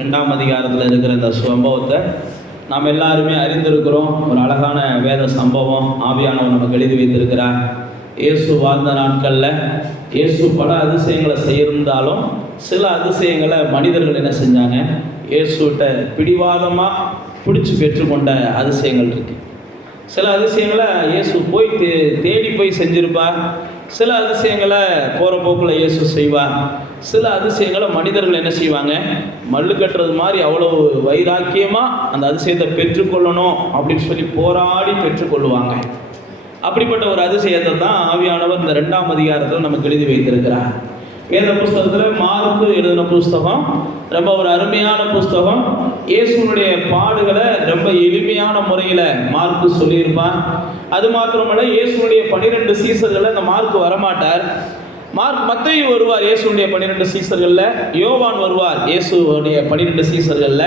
2ஆம் அதிகாரத்தில் இருக்கிற இந்த சம்பவத்தை நாம் எல்லாருமே அறிந்திருக்கிறோம். ஒரு அழகான வேத சம்பவம் ஆவியானவர் நமக்கு எழுதி வைத்திருக்கிறார். இயேசு வாழ்ந்த நாட்களில் இயேசு பல அதிசயங்களை செய்திருந்தாலும் சில அதிசயங்களை மனிதர்கள் என்ன செஞ்சாங்க, இயேசுகிட்ட பிடிவாதமாக பிடிச்சி பெற்றுக்கொண்ட அதிசயங்கள் இருக்கு. சில அதிசயங்களை இயேசு போய் தேடி போய் செஞ்சிருப்பார். சில அதிசயங்களை போகிற போக்கில் இயேசு செய்வார். சில அதிசயங்களை மனிதர்கள் என்ன செய்வாங்க, மல்லு கட்டுறது மாதிரி அவ்வளோ வைராக்கியமாக அந்த அதிசயத்தை பெற்றுக்கொள்ளணும் அப்படின்னு சொல்லி போராடி பெற்றுக்கொள்ளுவாங்க. அப்படிப்பட்ட ஒரு அதிசயத்தை தான் ஆவியானவர் இந்த 2ஆம் அதிகாரத்தில் நமக்கு எழுதி வைத்திருக்கிறார். வேத புஸ்தகத்தில் மார்க்கு எழுதின புஸ்தகம் ரொம்ப ஒரு அருமையான புஸ்தகம். இயேசுனுடைய பாடுகளை ரொம்ப எளிமையான முறையில் மார்க்கு சொல்லியிருப்பார். அது மாத்திரமல்ல, இயேசுனுடைய 12 சீசர்களில் இந்த மார்க்கு வரமாட்டார். மத்தேயு வருவார் இயேசுடைய 12 சீசர்களில், யோவான் வருவார் இயேசுடைய 12 சீசர்களில்.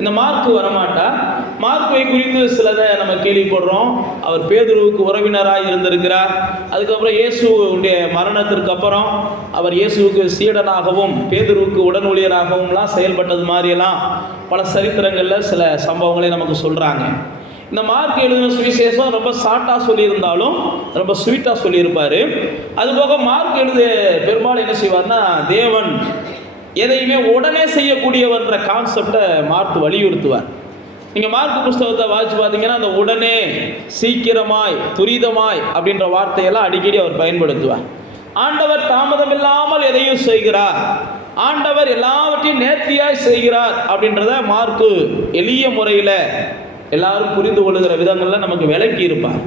இந்த மார்க்கு வரமாட்டார். மார்க்குவை குறித்து சிலதை நம்ம கேள்விப்படுறோம். அவர் பேதுருவுக்கு உறவினராக இருந்திருக்கிறார். அதுக்கப்புறம் இயேசுடைய மரணத்திற்கு அப்புறம் அவர் இயேசுவுக்கு சீடனாகவும் பேதுருவுக்கு உடன் ஊழியராகவும்லாம் செயல்பட்டது மாதிரியெல்லாம் பல சரித்திரங்களில் சில சம்பவங்களை நமக்கு சொல்கிறாங்க. இந்த மார்க் எழுதின சுவிசேஷம் ரொம்ப ஷார்ட்டாக சொல்லியிருந்தாலும் ரொம்ப ஸ்வீட்டாக சொல்லியிருப்பார். அதுபோக மார்க் எழுத பெரும்பாலும் என்ன செய்வார்னா, தேவன் எதையுமே உடனே செய்யக்கூடியவன்ற கான்செப்டை மார்க் வலியுறுத்துவார். நீங்கள் மார்க் புஸ்தகத்தை வாசித்து பார்த்தீங்கன்னா அந்த உடனே, சீக்கிரமாய், துரிதமாய் அப்படின்ற வார்த்தையெல்லாம் அடிக்கடி அவர் பயன்படுத்துவார். ஆண்டவர் தாமதம் இல்லாமல் எதையும் செய்கிறார், ஆண்டவர் எல்லாவற்றையும் நேர்த்தியாய் செய்கிறார் அப்படின்றத மார்க்கு எளிய முறையில் எல்லாரும் புரிந்து கொள்ளுகிற விதங்களில் நமக்கு விளக்கி இருப்பார்.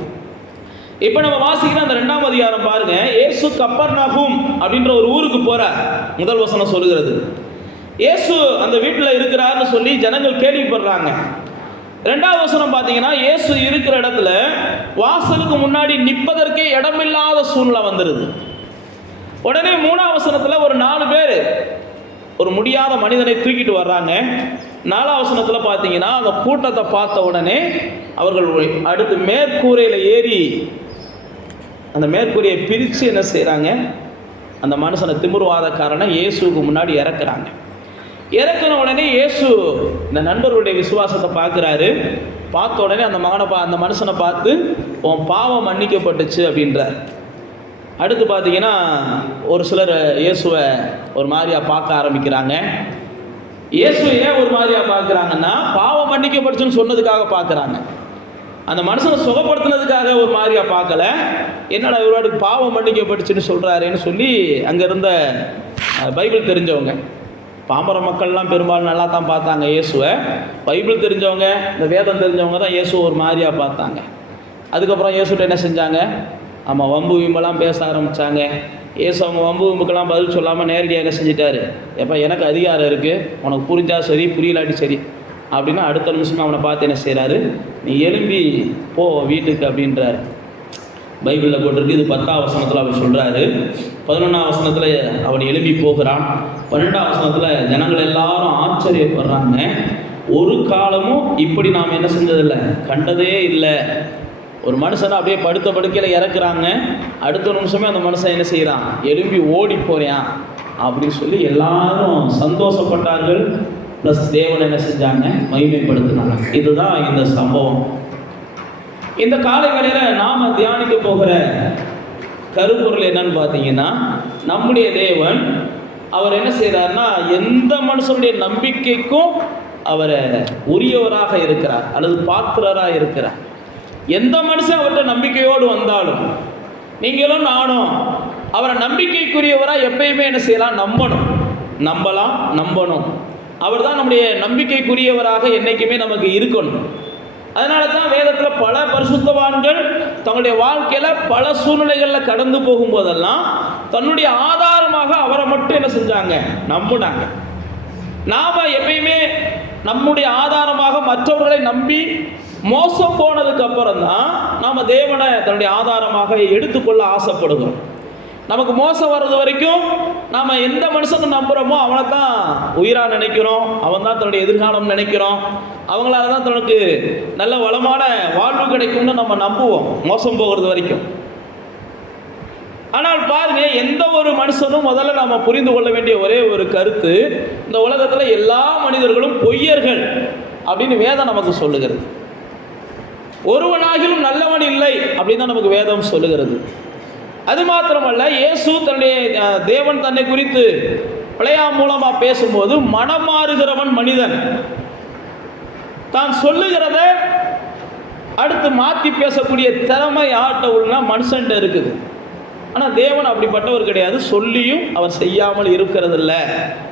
இப்போ நம்ம வாசிக்கிற அந்த 2ஆம் அதிகாரம் பாருங்க. இயேசு கப்பர்நகூம் அப்படின்ற ஒரு ஊருக்கு போறார். முதல் வசனம் சொல்லுகிறது, இயேசு அந்த வீட்டில் இருக்கிறார்னு சொல்லி ஜனங்கள் கேள்விப்படுறாங்க. 2ஆவது வசனம் பார்த்தீங்கன்னா, இயேசு இருக்கிற இடத்துல வாசலுக்கு முன்னாடி நிற்பதற்கே இடமில்லாத சூழ்நிலை வந்துடுது. உடனே 3ஆவது வசனத்தில் ஒரு 4 பேர் ஒரு முடியாத மனிதனை தூக்கிட்டு வர்றாங்க. 4ஆவது வசனத்தில் பார்த்தீங்கன்னா, அந்த கூட்டத்தை பார்த்த உடனே அவர்கள் அடுத்து மேற்கூரையில் ஏறி அந்த மேற்கூரையை பிரித்து என்ன செய்கிறாங்க, அந்த மனுஷனை திமிர்வாதக்காரனை இயேசுக்கு முன்னாடி இறக்குறாங்க. இறக்குன உடனே இயேசு இந்த நண்பர்களுடைய விசுவாசத்தை பார்க்குறாரு. பார்த்த உடனே அந்த மனுஷனை பார்த்து, உன் பாவம் மன்னிக்கப்பட்டுச்சு அப்படின்றார். அடுத்து பார்த்தீங்கன்னா, ஒரு சிலர் இயேசுவை ஒரு மாதிரியாக பார்க்க ஆரம்பிக்கிறாங்க. இயேசு ஏன் ஒரு மாதிரியாக பார்க்குறாங்கன்னா, பாவம் மன்னிக்கப்பட்டுச்சுன்னு சொன்னதுக்காக பார்க்குறாங்க. அந்த மனுஷனை சுகப்படுத்தினதுக்காக ஒரு மாதிரியாக பார்க்கல. என்னடா இவரோட பாவம் மன்னிக்கப்பட்டுச்சுன்னு சொல்கிறாருன்னு சொல்லி அங்கே இருந்த பைபிள் தெரிஞ்சவங்க, பாமர மக்கள்லாம் பெரும்பாலும் நல்லா தான் பார்த்தாங்க இயேசுவை. பைபிள் தெரிஞ்சவங்க, இந்த வேதம் தெரிஞ்சவங்க தான் இயேசுவை ஒரு மாதிரியாக பார்த்தாங்க. அதுக்கப்புறம் இயேசுகிட்ட என்ன செஞ்சாங்க, ஆமாம், வம்பு விம்பெல்லாம் பேச ஆரம்பித்தாங்க. ஏசு அவங்க வம்பு விம்புக்கெல்லாம் பதில் சொல்லாமல் நேரடியாக என்ன செஞ்சிட்டாரு, எப்போ எனக்கு அதிகாரம் இருக்குது, உனக்கு புரிஞ்சால் சரி புரியலாட்டி சரி அப்படின்னா அடுத்த நிமிஷமே அவனை பார்த்து என்ன செய்கிறாரு, நீ எழும்பி போ வீட்டுக்கு அப்படின்றாரு. பைபிளில் போட்டிருக்கு. இது 10ஆவது வசனத்தில் அவர் சொல்கிறாரு. 11ஆவது வசனத்தில் அவன் எழும்பி போகிறான். 12ஆவது வசனத்தில் ஜனங்கள் எல்லாரும் ஆச்சரியப்படுறாங்க. ஒரு காலமும் இப்படி நாம் என்ன செஞ்சதில்லை, கண்டதே இல்லை. ஒரு மனுஷனை அப்படியே படுத்த படுக்கையில் இறக்குறாங்க. அடுத்த நிமிஷமே அந்த மனுஷன் என்ன செய்கிறான், எழும்பி ஓடி போகிறான் அப்படின்னு சொல்லி எல்லாரும் சந்தோஷப்பட்டார்கள். ப்ளஸ் தேவனை என்ன செஞ்சாங்க, மகிமைப்படுத்தினாங்க. இதுதான் இந்த சம்பவம். இந்த காலை வேளையில் நாம் தியானிக்க போகிற கருப்பொருள் என்னன்னு பார்த்தீங்கன்னா, நம்முடைய தேவன் அவர் என்ன செய்கிறார்னா, எந்த மனுஷனுடைய நம்பிக்கைக்கும் அவரை உரியவராக இருக்கிறார் அல்லது பாத்திரராக இருக்கிறார். எந்த மனுஷன் அவர்கிட்ட நம்பிக்கையோடு வந்தாலும் நீங்களும் நானும் அவரை நம்பிக்கைக்குரியவராக எப்பயுமே என்ன செய்யலாம், நம்பணும். அவர் தான் நம்முடைய நம்பிக்கைக்குரியவராக என்றைக்குமே நமக்கு இருக்கணும். அதனால தான் வேதத்தில் பல பரிசுத்தவான்கள் தங்களுடைய வாழ்க்கையில் பல சூழ்நிலைகளில் கடந்து போகும்போதெல்லாம் தன்னுடைய ஆதாரமாக அவரை மட்டும் என்ன செஞ்சாங்க, நம்பினாங்க. நாம் எப்பயுமே நம்முடைய ஆதாரமாக மற்றவர்களை நம்பி மோசம் போனதுக்கு அப்புறம் தான் நாம் தேவனை தன்னுடைய ஆதாரமாக எடுத்துக்கொள்ள ஆசைப்படுகிறோம். நமக்கு மோசம் வர்றது வரைக்கும் நாம் எந்த மனுஷனை நம்புகிறோமோ அவனை தான் உயிராக நினைக்கிறோம், அவன் தான் தன்னுடைய எதிர்காலம் நினைக்கிறோம், அவங்களால தான் தனக்கு நல்ல வளமான வாழ்வு கிடைக்கும்னு நம்ம நம்புவோம் மோசம் போகிறது வரைக்கும். ஆனால் பாருங்க, எந்த ஒரு மனுஷனும் முதல்ல நாம புரிந்து கொள்ள வேண்டிய ஒரே ஒரு கருத்து, இந்த உலகத்தில் எல்லா மனிதர்களும் பொய்யர்கள் அப்படின்னு வேதம் நமக்கு சொல்லுகிறது. ஒருவனாகிலும் நல்லவன் இல்லை அப்படின்னு தான் நமக்கு வேதம் சொல்லுகிறது. அது மாத்திரமல்ல, இயேசு தன்னுடைய தேவன் தன்னை குறித்து பிழையா மூலமா பேசும்போது, மனம் மாறுகிறவன் மனிதன், தான் சொல்லுகிறத அடுத்து மாற்றி பேசக்கூடிய திறமை யார்கிட்ட உள்ள மனுஷன்ட்ட இருக்குது. ஆனால் தேவன் அப்படிப்பட்டவர் கிடையாது. சொல்லியும் அவர் செய்யாமல் இருக்கிறதில்ல,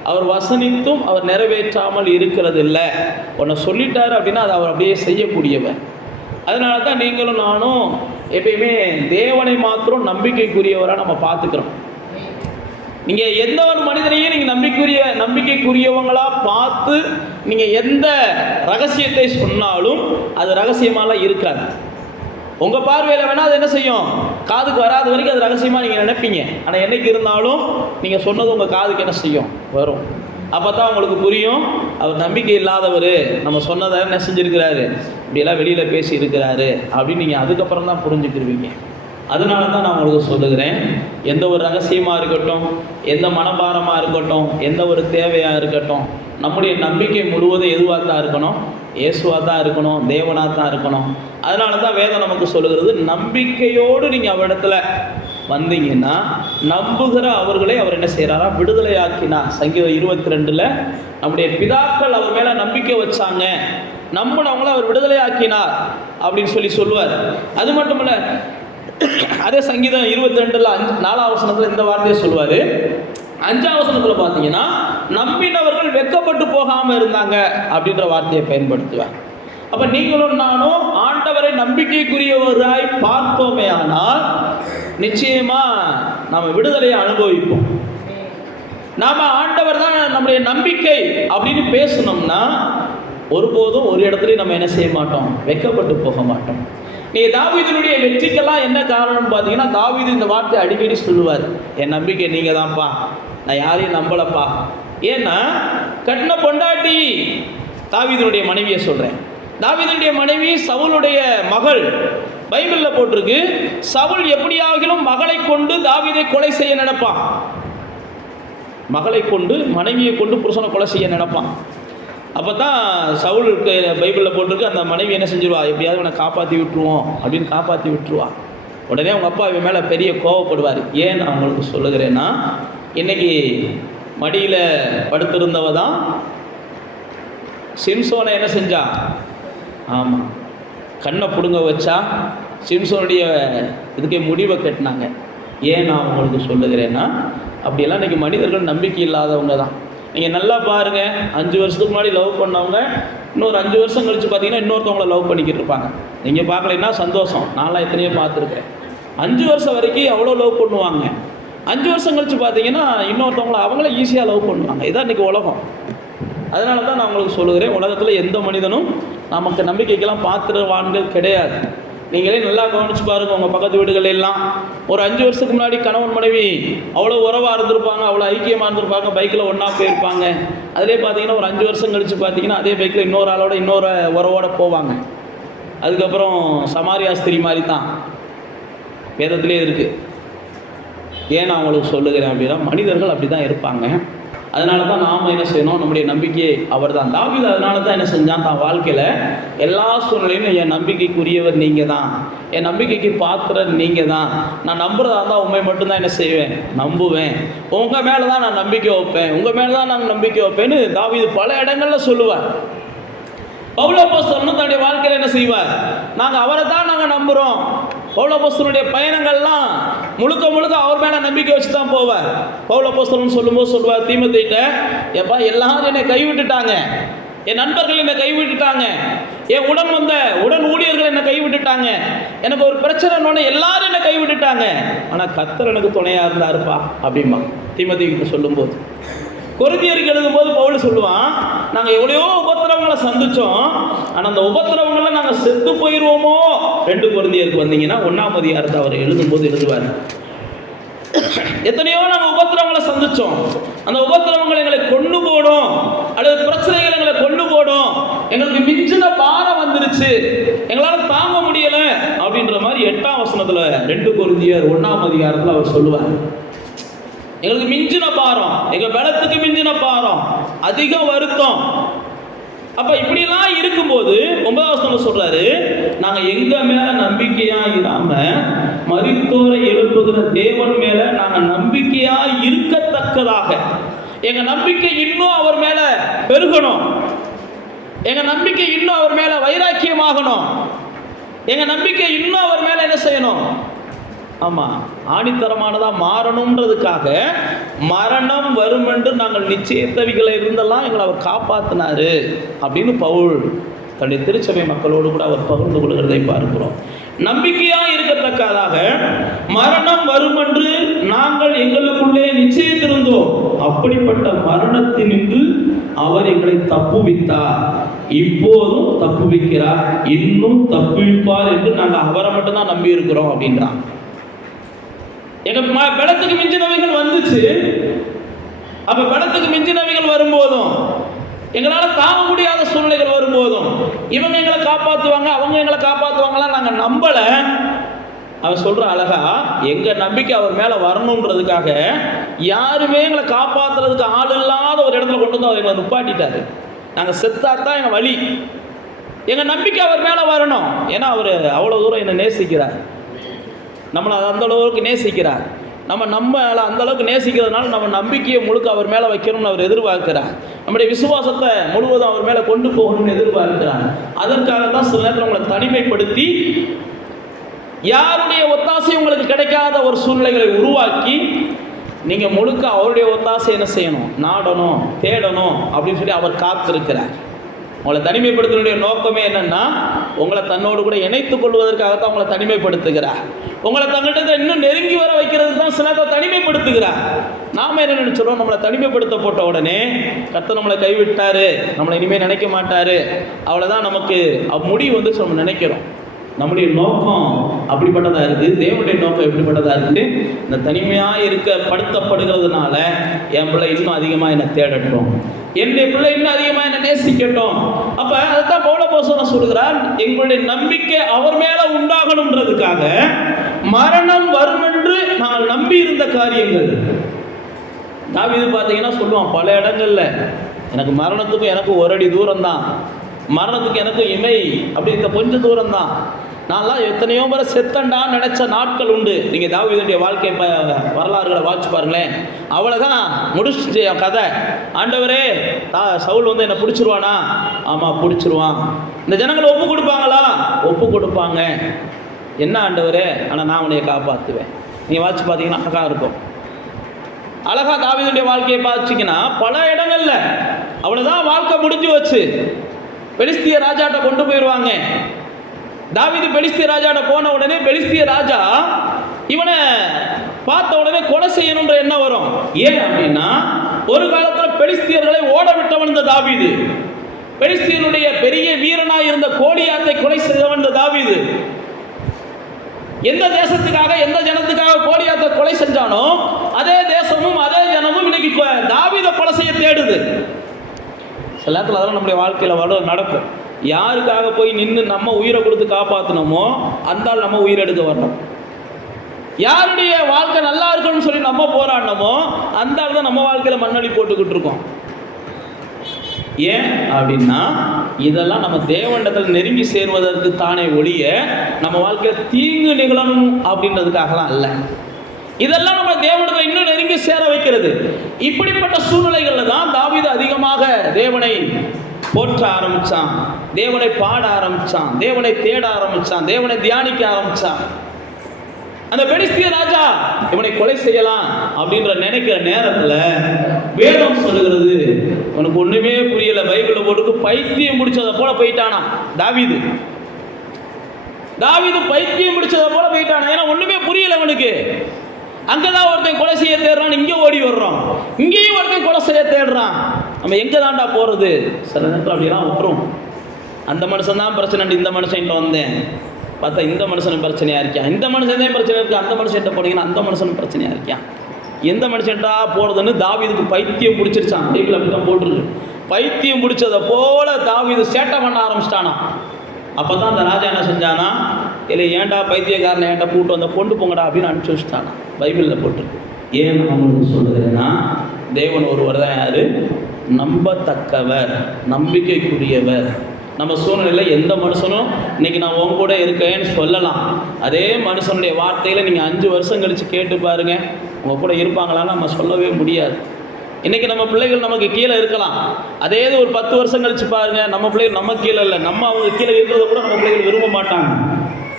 அவர் வசனித்தும் அவர் நிறைவேற்றாமல் இருக்கிறதில்ல. உன்னை சொல்லிட்டாரு அப்படின்னா அதை அவர் அப்படியே செய்யக்கூடியவர். அதனால தான் நீங்களும் நானும் எப்பயுமே தேவனை மாத்திரம் நம்பிக்கைக்குரியவராக நம்ம பார்த்துக்கிறோம். நீங்கள் எந்த ஒரு மனிதனையும் நீங்கள் நம்பிக்கைக்குரியவங்களாக பார்த்து நீங்கள் எந்த ரகசியத்தை சொன்னாலும் அது ரகசியமாலாம் இருக்காது. உங்கள் பார்வையில் வேணால் அது என்ன செய்யும், காதுக்கு வராத வரைக்கும் அது ரகசியமாக நீங்கள் நினைப்பீங்க. ஆனால் என்னைக்கு இருந்தாலும் நீங்கள் சொன்னது உங்கள் காதுக்கு என்ன செய்யும், வரும். அப்போ தான் உங்களுக்கு புரியும், அவர் நம்பிக்கை இல்லாதவர், நம்ம சொன்னதை என்ன செஞ்சுருக்கிறாரு, இப்படியெல்லாம் வெளியில் பேசி இருக்கிறாரு அப்படின்னு நீங்கள் அதுக்கப்புறம் தான் புரிஞ்சுக்கிருவீங்க. அதனால தான் நான் உங்களுக்கு சொல்லுகிறேன், எந்த ஒரு ரகசியமாக இருக்கட்டும், எந்த மனபாரமாக இருக்கட்டும், எந்த ஒரு தேவையாக இருக்கட்டும், நம்முடைய நம்பிக்கை முழுவதும் எதுவாக தான் இருக்கணும், இயேசுவாக தான் இருக்கணும், தேவனாக தான் இருக்கணும். அதனால தான் வேதம் நமக்கு சொல்லுகிறது, நம்பிக்கையோடு நீங்கள் அவரிடத்துல வந்தீங்கன்னா நம்புகிற அவர்களை அவர் என்ன செய்கிறாரா, விடுதலை ஆக்கினார். சங்கீதம் 22 நம்முடைய பிதாக்கள் அவர் மேலே நம்பிக்கை வச்சாங்க, நம்பினவங்கள அவர் விடுதலை ஆக்கினார் அப்படின்னு சொல்லுவார். அது மட்டும் இல்லை, அதே சங்கீதம் 22 4ஆம் வசனத்தில் இந்த வார்த்தையை சொல்லுவார். 5ஆம் வசனத்தில் பார்த்தீங்கன்னா, நம்பினவர்கள் வெட்கப்பட்டு போகாமல் இருந்தாங்க அப்படின்ற வார்த்தையை பயன்படுத்துவார். அப்போ நீங்களும் நானும் ஆண்டவரை நம்பிக்கைக்குரியவராய் பார்த்தோமே ஆனால் நிச்சயமாக நாம் விடுதலையை அனுபவிப்போம். நாம் ஆண்டவர் தான் நம்முடைய நம்பிக்கை அப்படின்னு பேசணும்னா ஒருபோதும் ஒரு இடத்துலையும் நம்ம என்ன செய்ய மாட்டோம், வெட்கப்பட்டு போக மாட்டோம். நீங்கள் தாவீதினுடைய வெற்றிக்கெல்லாம் என்ன காரணம்னு பார்த்தீங்கன்னா, தாவீது இந்த வார்த்தை அடிக்கடி சொல்லுவார், என் நம்பிக்கை நீங்கள் தான்ப்பா, நான் யாரையும் நம்பலப்பா. ஏன்னா கட்டின பொண்டாட்டி தாவீதினுடைய மனைவியை சொல்கிறேன். தாவீதினுடைய மனைவி சவுலுடைய மகள். பைபிளில் போட்டிருக்கு, சவுல் எப்படியாகிலும் மகளை கொண்டு தாவீதை கொலை செய்ய நினைப்பான். மகளை கொண்டு, மனைவியை கொண்டு புருஷனை கொலை செய்ய நினைப்பான். அப்போ தான் சவுலுக்கு பைபிளில் போட்டிருக்கு, அந்த மனைவி என்ன செஞ்சிருவா, எப்படியாவது இவனை காப்பாற்றி விட்டுருவோம் அப்படின்னு காப்பாற்றி விட்டுருவா. உடனே அவங்க அப்பா இவன் மேலே பெரிய கோவப்படுவார். ஏன் நான் உங்களுக்கு சொல்லுகிறேன்னா, இன்றைக்கி மடியில் படுத்திருந்தவ தான் சிம்சோனை என்ன செஞ்சா, ஆமாம், கண்ணை பிடுங்க வச்சா, சிம்சோனுடைய இதுக்கே முடிவை கட்டினாங்க. ஏன் நான் உங்களுக்கு சொல்லுகிறேன்னா, அப்படியெல்லாம் இன்றைக்கி மனிதர்கள் நம்பிக்கை இல்லாதவங்க தான். நீங்கள் நல்லா பாருங்கள், 5 வருஷத்துக்கு முன்னாடி லவ் பண்ணவங்க இன்னொரு 5 வருஷம் கழித்து பார்த்தீங்கன்னா இன்னொருத்தவங்கள லவ் பண்ணிக்கிட்டு இருப்பாங்க. நீங்கள் பார்க்கலைன்னா சந்தோஷம், நான்லாம் எத்தனையோ பார்த்துருக்கேன். 5 வருஷம் வரைக்கும் அவ்வளோ லவ் பண்ணுவாங்க. 5 வருஷம் கழித்து பார்த்தீங்கன்னா இன்னொருத்தவங்கள அவங்கள ஈஸியாக லவ் பண்ணுவாங்க. இதான் இன்றைக்கி உலகம். அதனால தான் நான் உங்களுக்கு சொல்லுகிறேன், உலகத்தில் எந்த மனிதனும் நமக்கு நம்பிக்கைக்கெல்லாம் பாத்திரவான்கள் கிடையாது. நீங்களே நல்லா கவனிச்சு பாருங்கள், உங்கள் பக்கத்து வீடுகள் எல்லாம் ஒரு 5 வருஷத்துக்கு முன்னாடி கணவன் மனைவி அவ்வளோ உறவாக இருந்திருப்பாங்க, அவ்வளோ ஐக்கியமாக இருந்திருப்பாங்க, பைக்கில் ஒன்றா போயிருப்பாங்க. அதிலே பார்த்தீங்கன்னா ஒரு 5 வருஷம் கழித்து பார்த்தீங்கன்னா அதே பைக்கில் இன்னொரு ஆளோட இன்னொரு உறவோட போவாங்க. அதுக்கப்புறம் சமாரியாஸ்திரி மாதிரி தான் வேதத்திலே இருக்குது. ஏன் நான் உங்களுக்கு சொல்லுகிறேன் அப்படின்னா, மனிதர்கள் அப்படி தான் இருப்பாங்க. அதனால தான் நாம் என்ன செய்யணும், நம்முடைய நம்பிக்கையை அவர் தான். தாவீது அதனால தான் என்ன செஞ்சான், தான் வாழ்க்கையில் எல்லா சூழ்நிலையும் என் நம்பிக்கைக்குரியவர் நீங்கள் தான், என் நம்பிக்கைக்கு பாத்திரர் நீங்கள் தான், நான் நம்புறதா இருந்தால் உண்மை மட்டும்தான் என்ன செய்வேன், நம்புவேன், உங்கள் மேலே தான் நான் நம்பிக்கை வைப்பேன், உங்கள் மேலே தான் நான் நம்பிக்கை வைப்பேன்னு தாவீது பல இடங்களில் சொல்லுவார். பவுலப்போஸ்தலனும் தன்னுடைய வாழ்க்கையில் என்ன செய்வார், நாங்கள் அவரை தான் நாங்கள் நம்புகிறோம். பவுலப்போஸ்தலனுடைய பயணங்கள்லாம் முழுக்க முழுக்க அவர் மேலே நம்பிக்கை வச்சு தான் போவார். பவுலப்போஸ்தலன் சொல்லும்போது சொல்லுவார் தீமோத்தேயுட்ட, எப்பா எல்லாரும் என்னை கைவிட்டுட்டாங்க, என் நண்பர்கள் என்னை கைவிட்டுட்டாங்க, என் உடன் ஊழியர்கள் என்னை கைவிட்டுட்டாங்க, எனக்கு ஒரு பிரச்சனைன்னு எல்லாரும் என்னை கைவிட்டுட்டாங்க, ஆனால் கர்த்தர் எனக்கு துணையாக இருந்தாருப்பா அப்படிம்பா தீமோத்தேயுக்கு சொல்லும்போது. கொரிந்தியருக்கு எழுதும்போது பவுல் சொல்லுவான், நாங்கள் எவ்வளையோ உபத்திரவங்களை சந்தித்தோம், ஆனால் அந்த உபத்திரவங்களில் நாங்கள் செத்து போயிடுவோமோ. 2 கொரிந்தியருக்கு வந்தீங்கன்னா 1ஆம் அதிகாரத்தை அவர் எழுதும்போது எழுதுவார், எத்தனையோ நாங்கள் உபத்திரவங்களை சந்தித்தோம், அந்த உபத்திரவங்களை எங்களை கொண்டு போடும், அல்லது பிரச்சனைகள் எங்களை கொண்டு போடும், எங்களுக்கு மிஞ்சின பாரம் வந்துருச்சு, எங்களால் தாங்க முடியலை அப்படின்ற மாதிரி 8ஆம் வசனம் வசனத்தில் 2 கொரிந்தியர் 1ஆம் அதிகாரத்தில் அவர் சொல்லுவார், எங்களுக்கு மிஞ்சின பாரம், எங்கள் பலத்துக்கு மிஞ்சின பாரம், அதிக வருத்தம். அப்போ இப்படிலாம் இருக்கும்போது 9ஆம் வசனம் சொல்றாரு, நாங்கள் எங்கள் மேலே நம்பிக்கையாக இல்லாமல் மரித்தோரை எழுப்புகிற தேவன் மேலே நாங்கள் நம்பிக்கையாக இருக்கத்தக்கதாக எங்கள் நம்பிக்கை இன்னும் அவர் மேலே பெருகணும், எங்கள் நம்பிக்கை இன்னும் அவர் மேலே வைராக்கியமாகணும், எங்கள் நம்பிக்கை இன்னும் அவர் மேலே என்ன செய்யணும், ஆமாம் ஆணித்தரமானதாக மாறணுன்றதுக்காக மரணம் வரும் என்று நாங்கள் நிச்சயத்தவிகளை இருந்தெல்லாம் எங்களை அவர் காப்பாற்றினாரு அப்படின்னு பவுல் தன்னுடைய திருச்சபை மக்களோடு கூட அவர் பகிர்ந்து கொள்கிறதை பார்க்கிறோம். நம்பிக்கையாக இருக்கத்தக்கதாக மரணம் வரும் என்று நாங்கள் எங்களுக்குள்ளே நிச்சயித்திருந்தோம், அப்படிப்பட்ட மரணத்தினின்று அவர் எங்களை தப்புவித்தார், இப்போதும் தப்புவிக்கிறார், இன்னும் தப்புவிப்பார் என்று நாங்கள் அவரை மட்டும்தான் நம்பி இருக்கிறோம் அப்படின்றான். எங்க பலத்துக்கு மிஞ்சினவைகள் வந்துச்சு. அப்ப பலத்துக்கு மிஞ்சினவைகள் வரும்போதும், எங்களால் தாங்க முடியாத சூழ்நிலைகள் வரும்போதும் இவங்க எங்களை காப்பாற்றுவாங்க, அவங்க எங்களை காப்பாற்றுவாங்களாம் நாங்கள் நம்பல. அவர் சொல்ற அழகா, எங்க நம்பிக்கை அவர் மேல வரணுன்றதுக்காக யாருமே எங்களை காப்பாற்றுறதுக்கு ஆள் இல்லாத ஒரு இடத்துல கொண்டு வந்து அவர் எங்களை நுப்பாட்டிட்டாரு. நாங்கள் செத்தாத்தான் எங்கள் வழி. எங்கள் நம்பிக்கை அவர் மேலே வரணும். ஏன்னா அவர் அவ்வளோ தூரம் என்னை நேசிக்கிறார், நம்மளை அந்த அளவுக்கு நேசிக்கிறார். நம்ம அந்த அளவுக்கு நேசிக்கிறதுனால நம்ம நம்பிக்கையை முழுக்க அவர் மேலே வைக்கணும்னு அவர் எதிர்பார்க்கிறார். நம்முடைய விசுவாசத்தை முழுவதும் அவர் மேலே கொண்டு போகணும்னு எதிர்பார்க்கிறார். அதற்காக தான் சில நேரத்தில் உங்களை தனிமைப்படுத்தி யாருடைய ஒத்தாசை உங்களுக்கு கிடைக்காத ஒரு சூழ்நிலைகளை உருவாக்கி நீங்கள் முழுக்க அவருடைய ஒத்தாசை என்ன செய்யணும், நாடணும், தேடணும் அப்படின்னு சொல்லி அவர் காத்திருக்கிறார். உங்களை தனிமைப்படுத்துவதுடைய நோக்கமே என்னன்னா, உங்களை தன்னோடு கூட இணைத்துக் கொள்வதற்காகத்தான் உங்களை தனிமைப்படுத்துகிறார். உங்களை தங்கிட்ட இன்னும் நெருங்கி வர வைக்கிறதுக்கு தான் சிலத்தை தனிமைப்படுத்துகிறார். நாம என்ன நினைச்சிடறோம், நம்மளை தனிமைப்படுத்த போட்ட உடனே கர்த்தர் நம்மளை கைவிட்டாரு, நம்மளை இனிமேல் நினைக்க மாட்டாரு, அவ்வளோதான் நமக்கு முடிவு வந்து நம்ம நினைக்கிறோம். நம்முடைய நோக்கம் அப்படிப்பட்டதாக இருக்குது. தேவனுடைய நோக்கம் எப்படிப்பட்டதாக இருக்குது, இந்த தனிமையாக இருக்க படுத்தப்படுகிறதுனால என் பிள்ளை இன்னும் அதிகமாக என்னை தேடட்டும், என்னுடைய பிள்ளை இன்னும் அதிகமாக என்னை நேசிக்கட்டும். அப்போ அதுதான் பவுல் அப்போஸ்தலன் சொல்கிறார், எங்களுடைய நம்பிக்கை அவர் மேலே உண்டாகணுன்றதுக்காக மரணம் வரும் என்று நாங்கள் நம்பி இருந்த காரியங்கள். தாவீது பார்த்தீங்கன்னா சொல்லுவான் பல இடங்களில், எனக்கு மரணத்துக்கும் எனக்கு ஒரு அடி தூரம் தான், மரணத்துக்கு எனக்கு இமை அப்படின்ற கொஞ்சம் தூரம் தான், நான்லாம் எத்தனையோ முறை செத்தண்டான்னு நினச்ச நாட்கள் உண்டு. நீங்கள் தாவீதுடைய வாழ்க்கை வரலாறுகளை வாட்சி பாருங்களேன். அவ்வளோதான் முடிச்சுட்டு என் கதை. ஆண்டவரே, சவுல் வந்து என்னை பிடிச்சிருவானா? ஆமாம் பிடிச்சிருவான். இந்த ஜனங்களை ஒப்பு கொடுப்பாங்களா? ஒப்பு கொடுப்பாங்க. என்ன ஆண்டவரே, ஆனால் நான் உன்னைய காப்பாற்றுவேன். நீங்கள் வாட்சி பார்த்தீங்கன்னா அழகாக இருக்கும். அழகாக தாவீதுடைய வாழ்க்கையை பார்த்திங்கன்னா பல இடங்கள்ல அவ்வளோதான், வாழ்க்கை முடிஞ்சு வச்சு பெலிஸ்திய ராஜாட்ட கொண்டு போயிடுவாங்க. தாவீது பெலிஸ்திய ராஜாட்ட போன உடனே பெலிஸ்திய ராஜா இவனை பார்த்த உடனே கொலை செய்யணுன்ற எண்ணம் வரும். ஏன் அப்படின்னா, ஒரு காலத்தில் பெலிஸ்தியர்களை ஓட விட்டவன் இந்த தாவீது. பெலிஸ்தியனுடைய பெரிய வீரனாக இருந்த கோலியாத்தை கொலை செய்தவன் இந்த தாவீது. எந்த தேசத்துக்காக, எந்த ஜனத்துக்காக கோலியாத்தை கொலை செஞ்சானோ அதே தேசமும் அதே ஜனமும் இன்னைக்கு தாவீதை கொலை செய்ய தேடுது. சில நேரத்தில் அதெல்லாம் நம்முடைய வாழ்க்கையில் நடக்கும். யாருக்காக போய் நின்று நம்ம உயிரை கொடுத்து காப்பாற்றினோமோ அந்த ஆள் நம்ம உயிரெடுக்க வரணும். யாருடைய வாழ்க்கை நல்லா இருக்கணும்னு சொல்லி நம்ம போராடினோமோ அந்த ஆள் தான் நம்ம வாழ்க்கையில் மண்ணடி போட்டுக்கிட்டு இருக்கோம். ஏன் அப்படின்னா, இதெல்லாம் நம்ம தேவனிடத்தில் நெருங்கி சேர்வதற்கு தானே ஒழிய நம்ம வாழ்க்கையில் தீங்கு நிகழணும் அப்படின்றதுக்காகலாம் அல்ல. இதெல்லாம் நம்ம தேவனிடத்தில் இன்னும் நெருங்கி சேர வைக்கிறது. இப்படிப்பட்ட சூழ்நிலைகளில் தான் தாவீது அதிகமாக தேவனை போற்ற ஆரம்பித்தான், தேவனை பாட ஆரம்பித்தான், தேவனை தேட ஆரம்பித்தான், தேவனை தியானிக்க ஆரம்பித்தான். அந்த பெலிஸ்திய ராஜா இவனை கொலை செய்யலாம் அப்படின்ற நினைக்கிற நேரத்தில் வேதம் சொல்லுகிறது, உனக்கு ஒன்றுமே புரியல, பைபிளில் போட்டு பைத்தியம் முடிச்சதை போல போயிட்டானா தாவீது. தாவீது பைத்தியம் முடிச்சதை போல போயிட்டானா. ஏன்னா ஒன்றுமே புரியல அவனுக்கு. அங்கதான் ஒருத்தன் கொலை செய்ய தேடுறான், இங்கே ஓடி வர்றோம், இங்கேயும் ஒருத்தன் கொலை செய்ய தேடுறான். நம்ம எங்கே தாண்டா போகிறது? சில நேரத்தில் அப்படிலாம் விட்டுரும். அந்த மனுஷன் தான் பிரச்சனை, இந்த மனுஷன்கிட்ட வந்தேன் பார்த்தா இந்த மனுஷனும் பிரச்சனையாக இருக்கான், இந்த மனுஷனே பிரச்சனை இருக்குது, அந்த மனுஷன்கிட்ட போனீங்கன்னா அந்த மனுஷனும் பிரச்சனையாக இருக்கான். எந்த மனுஷன்டா போகிறதுன்னு தாவீதுக்கு பைத்தியம் பிடிச்சிருச்சான். பைபிள் அப்படி தான் போட்டுருக்கு. பைத்தியம் பிடிச்சதை போல தாவீது சேட்டை பண்ண ஆரம்பிச்சிட்டானா. அப்போ தான் அந்த ராஜா என்ன செஞ்சானா, இல்லை ஏன்டா பைத்தியக்காரனை ஏன்டா கூட்டு வந்த கொண்டு போங்கடா அப்படின்னு அனுப்பிச்சி வச்சுட்டாங்க. பைபிளில் போட்டிருக்கு. ஏன் நான் உங்களுக்கு சொல்லுறேன்னா, தேவன் ஒருவர் தான் யார்? நம்பத்தக்கவர், நம்பிக்கைக்குரியவர். நம்ம சூழ்நிலையில் எந்த மனுஷனும் இன்றைக்கி நான் உங்க கூட இருக்கேன்னு சொல்லலாம். அதே மனுஷனுடைய வார்த்தையில் நீங்கள் 5 வருஷம் கழித்து கேட்டு பாருங்கள், உங்கள் கூட இருப்பாங்களான்னு நம்ம சொல்லவே முடியாது. இன்றைக்கி நம்ம பிள்ளைகள் நமக்கு கீழே இருக்கலாம். அதே இது ஒரு 10 வருஷம் கழித்து பாருங்கள், நம்ம பிள்ளைகள் நம்ம கீழே இல்லை, நம்ம அவங்க கீழே இருக்கிறத கூட நம்ம பிள்ளைகள் விரும்ப மாட்டாங்க.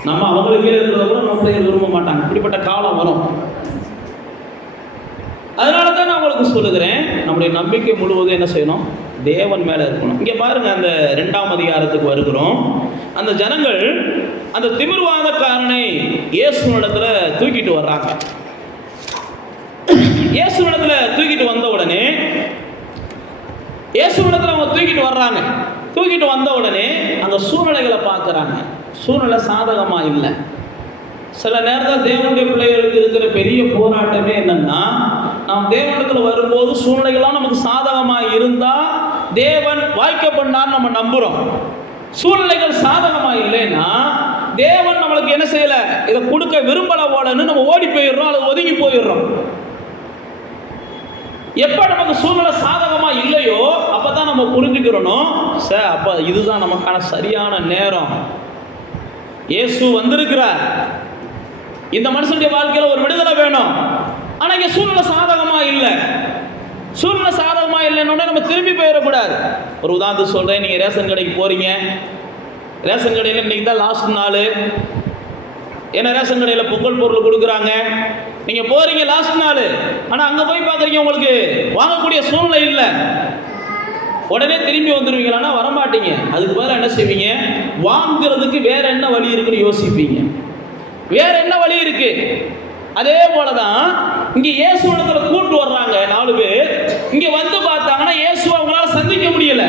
நம்ம அவங்களுக்கு கீழே இருக்கிறத கூட நம்ம பிள்ளைகள் விரும்ப மாட்டாங்க. இப்படிப்பட்ட காலம் வரும். அதனால தான் நான் உங்களுக்கு சொல்லுகிறேன், நம்முடைய நம்பிக்கை முழுவதும் என்ன செய்யணும்? தேவன் மேலே இருக்கணும். இங்கே பாருங்கள், அந்த 2ஆம் அதிகாரத்துக்கு வருகிறோம். அந்த ஜனங்கள் அந்த திமிர்வாதக்காரனை இயேசுவிடத்தில் தூக்கிட்டு வர்றாங்க. இயேசுவிடத்தில் தூக்கிட்டு வந்த உடனே அவங்க தூக்கிட்டு வந்த உடனே அந்த சூழ்நிலைகளை பார்க்குறாங்க. சூழ்நிலை சாதகமாக இல்லை. சில நேரத்தில் தேவனுடைய பிள்ளைகளுக்கு இருக்கிற பெரிய போராட்டமே என்னன்னா, நாம் தேவனிடத்தில் வரும்போது சூழ்நிலைகள்லாம் நமக்கு சாதகமாக இருந்தால் தேவன் வாய்க்க பண்ணான்னு நம்ம நம்புகிறோம். சூழ்நிலைகள் சாதகமாக இல்லைன்னா தேவன் நம்மளுக்கு என்ன செய்யலை, இதை கொடுக்க விரும்பலை போலன்னு நம்ம ஓடி போயிடுறோம், அல்லது ஒதுங்கி போயிடுறோம். எப்போ நமக்கு சூழ்நிலை சாதகமாக இல்லையோ அப்போ தான் நம்ம புரிஞ்சுக்கிறணும், சார் அப்போ இதுதான் நமக்கான சரியான நேரம். இயேசு வந்திருக்கிறார், இந்த மனுஷனுடைய வாழ்க்கையில் ஒரு விடுதலை வேணும். ஆனால் இங்கே சூழ்நிலை சாதகமாக இல்லை. சூழ்நிலை சாதகமாக இல்லைன்னு நம்ம திரும்பி போயிடக்கூடாது. ஒரு உதாரணத்துக்கு சொல்கிறேன். நீங்கள் ரேஷன் கடைக்கு போகிறீங்க. ரேஷன் கடையில் இன்றைக்கி தான் லாஸ்ட் நாள். ஏன்னா ரேஷன் கடையில் பொங்கல் பொருள் கொடுக்குறாங்க. நீங்கள் போகிறீங்க லாஸ்ட் நாள். ஆனால் அங்கே போய் பார்க்குறீங்க, உங்களுக்கு வாங்கக்கூடிய சூழ்நிலை இல்லை. உடனே திரும்பி வந்துடுவீங்களான்னா வரமாட்டீங்க. அதுக்கு பதிலாக என்ன செய்வீங்க? வாங்குறதுக்கு வேற என்ன வழி இருக்குன்னு யோசிப்பீங்க. வேற என்ன வழி இருக்கு? அதே போலதான் இங்க இயேசுவிடத்துல கூட்டு வர்றாங்க 4 பேர். இங்க வந்து பார்த்தாங்கன்னா இயேசு அவங்களால சந்திக்க முடியல.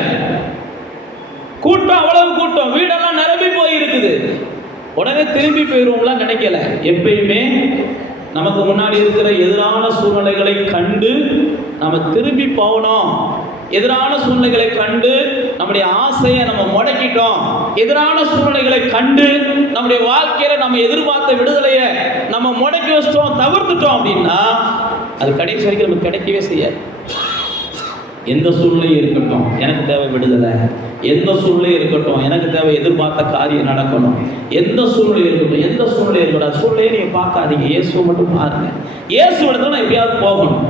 கூட்டம் அவ்வளவு கூட்டம், வீடெல்லாம் நிரம்பி போய் இருக்குது. உடனே திரும்பி போயிடுவோம்லாம் நினைக்கல. எப்பயுமே நமக்கு முன்னாடி இருக்கிற எதிரான சூழ்நிலைகளை கண்டு நம்ம திரும்பி போகணும். எதிரான சூழ்நிலைகளை கண்டு நம்முடைய ஆசையை நம்ம முடக்கிட்டோம். எதிரான சூழ்நிலைகளை கண்டு நம்முடைய வாழ்க்கையில நம்ம எதிர்பார்த்த விடுதலையை நம்ம முடக்கி வச்சிட்டோம், தவிர்த்துட்டோம் அப்படின்னா அது கடைசி வரைக்கும் நமக்கு கிடைக்கவே செய்யாது. எந்த சூழ்நிலையும் இருக்கட்டும், எனக்கு தேவை விடுதலை. எந்த சூழ்நிலையும் இருக்கட்டும், எனக்கு தேவை எதிர்பார்த்த காரியம் நடக்கணும். எந்த சூழ்நிலையும் இருக்கட்டும், எந்த சூழ்நிலையும் இருக்கட்டும், சூழ்நிலையை நீங்கள் பார்க்காதீங்க, இயேசுவை மட்டும் பாருங்க. இயேசு இடத்துல நான் எப்படியாவது போகணும்.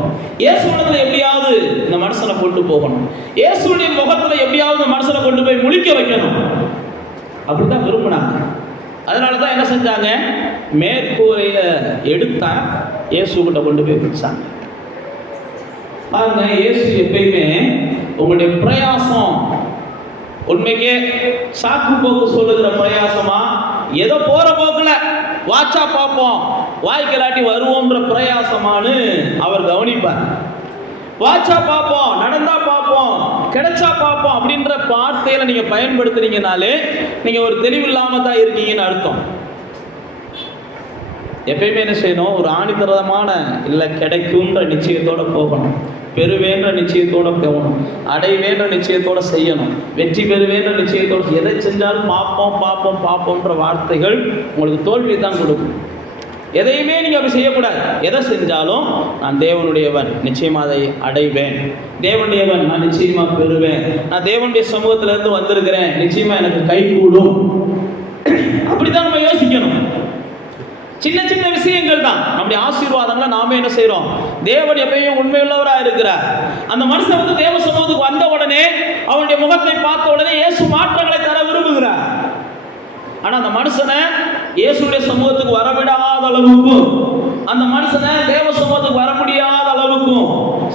இயேசு இடத்துல எப்படியாவது இந்த மனுஷனை கொண்டு போகணும். இயேசுடைய முகத்தில் எப்படியாவது இந்த மனுஷனை கொண்டு போய் முழிக்க வைக்கணும். அப்படித்தான் விரும்பினாங்க. அதனால தான் என்ன செஞ்சாங்க? மேற்கூரையை எடுத்தா இயேசுகிட்ட கொண்டு போய் வச்சாங்க. பாருங்க, இயேசு எப்பயுமே உங்களுடைய பிரயாசம் உண்மைக்கே சாக்கு போக்கு சொல்லுகிற பிரயாசமா, ஏதோ போற போக்குல வாச்சா பார்ப்போம், வாய்க்கலாட்டி வருவோம்ன்ற பிரயாசமானு அவர் கவனிப்பார். வாச்சா பார்ப்போம், நடந்தா பார்ப்போம், கிடைச்சா பார்ப்போம் அப்படின்ற வார்த்தையில நீங்க பயன்படுத்துறீங்கனாலே நீங்க ஒரு தெளிவில்லாம தான் இருக்கீங்கன்னு அர்த்தம். எப்பயுமே என்ன செய்யணும்? ஒரு ஆணித்தரமான இல்லை கிடைக்கும்ன்ற நிச்சயத்தோட போகணும். பெறுவேன்ற நிச்சயத்தோட போகணும். அடைவேன்ற நிச்சயத்தோட செய்யணும். வெற்றி பெறுவேன்ற நிச்சயத்தோடு எதை செஞ்சாலும் பார்ப்போம்ன்ற வார்த்தைகள் உங்களுக்கு தோல்வியை தான் கொடுக்கும். எதையுமே நீங்கள் அப்படி செய்யக்கூடாது. எதை செஞ்சாலும் நான் தேவனுடையவன், நிச்சயமாக அதை அடைவேன். தேவனுடையவன், நான் நிச்சயமாக பெறுவேன். நான் தேவனுடைய சமூகத்திலிருந்து வந்திருக்கிறேன், நிச்சயமாக எனக்கு கை கூடும். அப்படித்தான் நம்ம யோசிக்கணும். சின்ன சின்ன விஷயங்கள் தான் நம்முடைய ஆசீர்வாதம்லாம். நாம என்ன செய்யறோம்? தேவன் எப்பயும் உண்மையுள்ளவராக இருக்கிறார். அந்த மனுஷன் வந்து தேவ சமூகத்துக்கு வந்த உடனே அவனுடைய முகத்தை பார்த்த உடனே இயேசு மாற்றங்களை தர விரும்புகிறார். ஆனா அந்த மனுஷனை இயேசுடைய சமூகத்துக்கு வரவிடாத அளவுக்கும், அந்த மனுஷனை தேவ சமூகத்துக்கு வர முடியாத அளவுக்கும்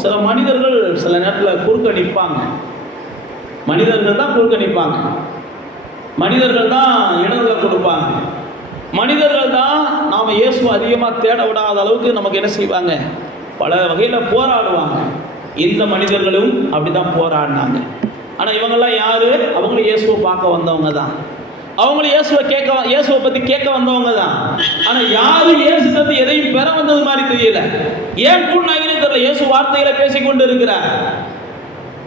சில மனிதர்கள் சில நேரத்தில் குறுக்க நிற்பாங்க. மனிதர்கள் தான் குறுக்க நிற்பாங்க. மனிதர்கள் தான் இடங்களை கொடுப்பாங்க. மனிதர்கள் தான் நாம் இயேசுவை அதிகமாக தேட விடாத அளவுக்கு நமக்கு என்ன செய்வாங்க? பல வகையில் போராடுவாங்க. இந்த மனிதர்களும் அப்படி தான் போராடினாங்க. ஆனால் இவங்கெல்லாம் யார்? அவங்களும் இயேசுவை பார்க்க வந்தவங்க தான். அவங்களும் இயேசுவை பற்றி கேட்க வந்தவங்க தான். ஆனால் யாரும் இயேசு தந்து எதையும் பெற வந்தது மாதிரி தெரியல. ஏன் கூண்டாங்கன்னு தெரியல. இயேசு வார்த்தைகளை பேசிக்கொண்டு இருக்கிறார்.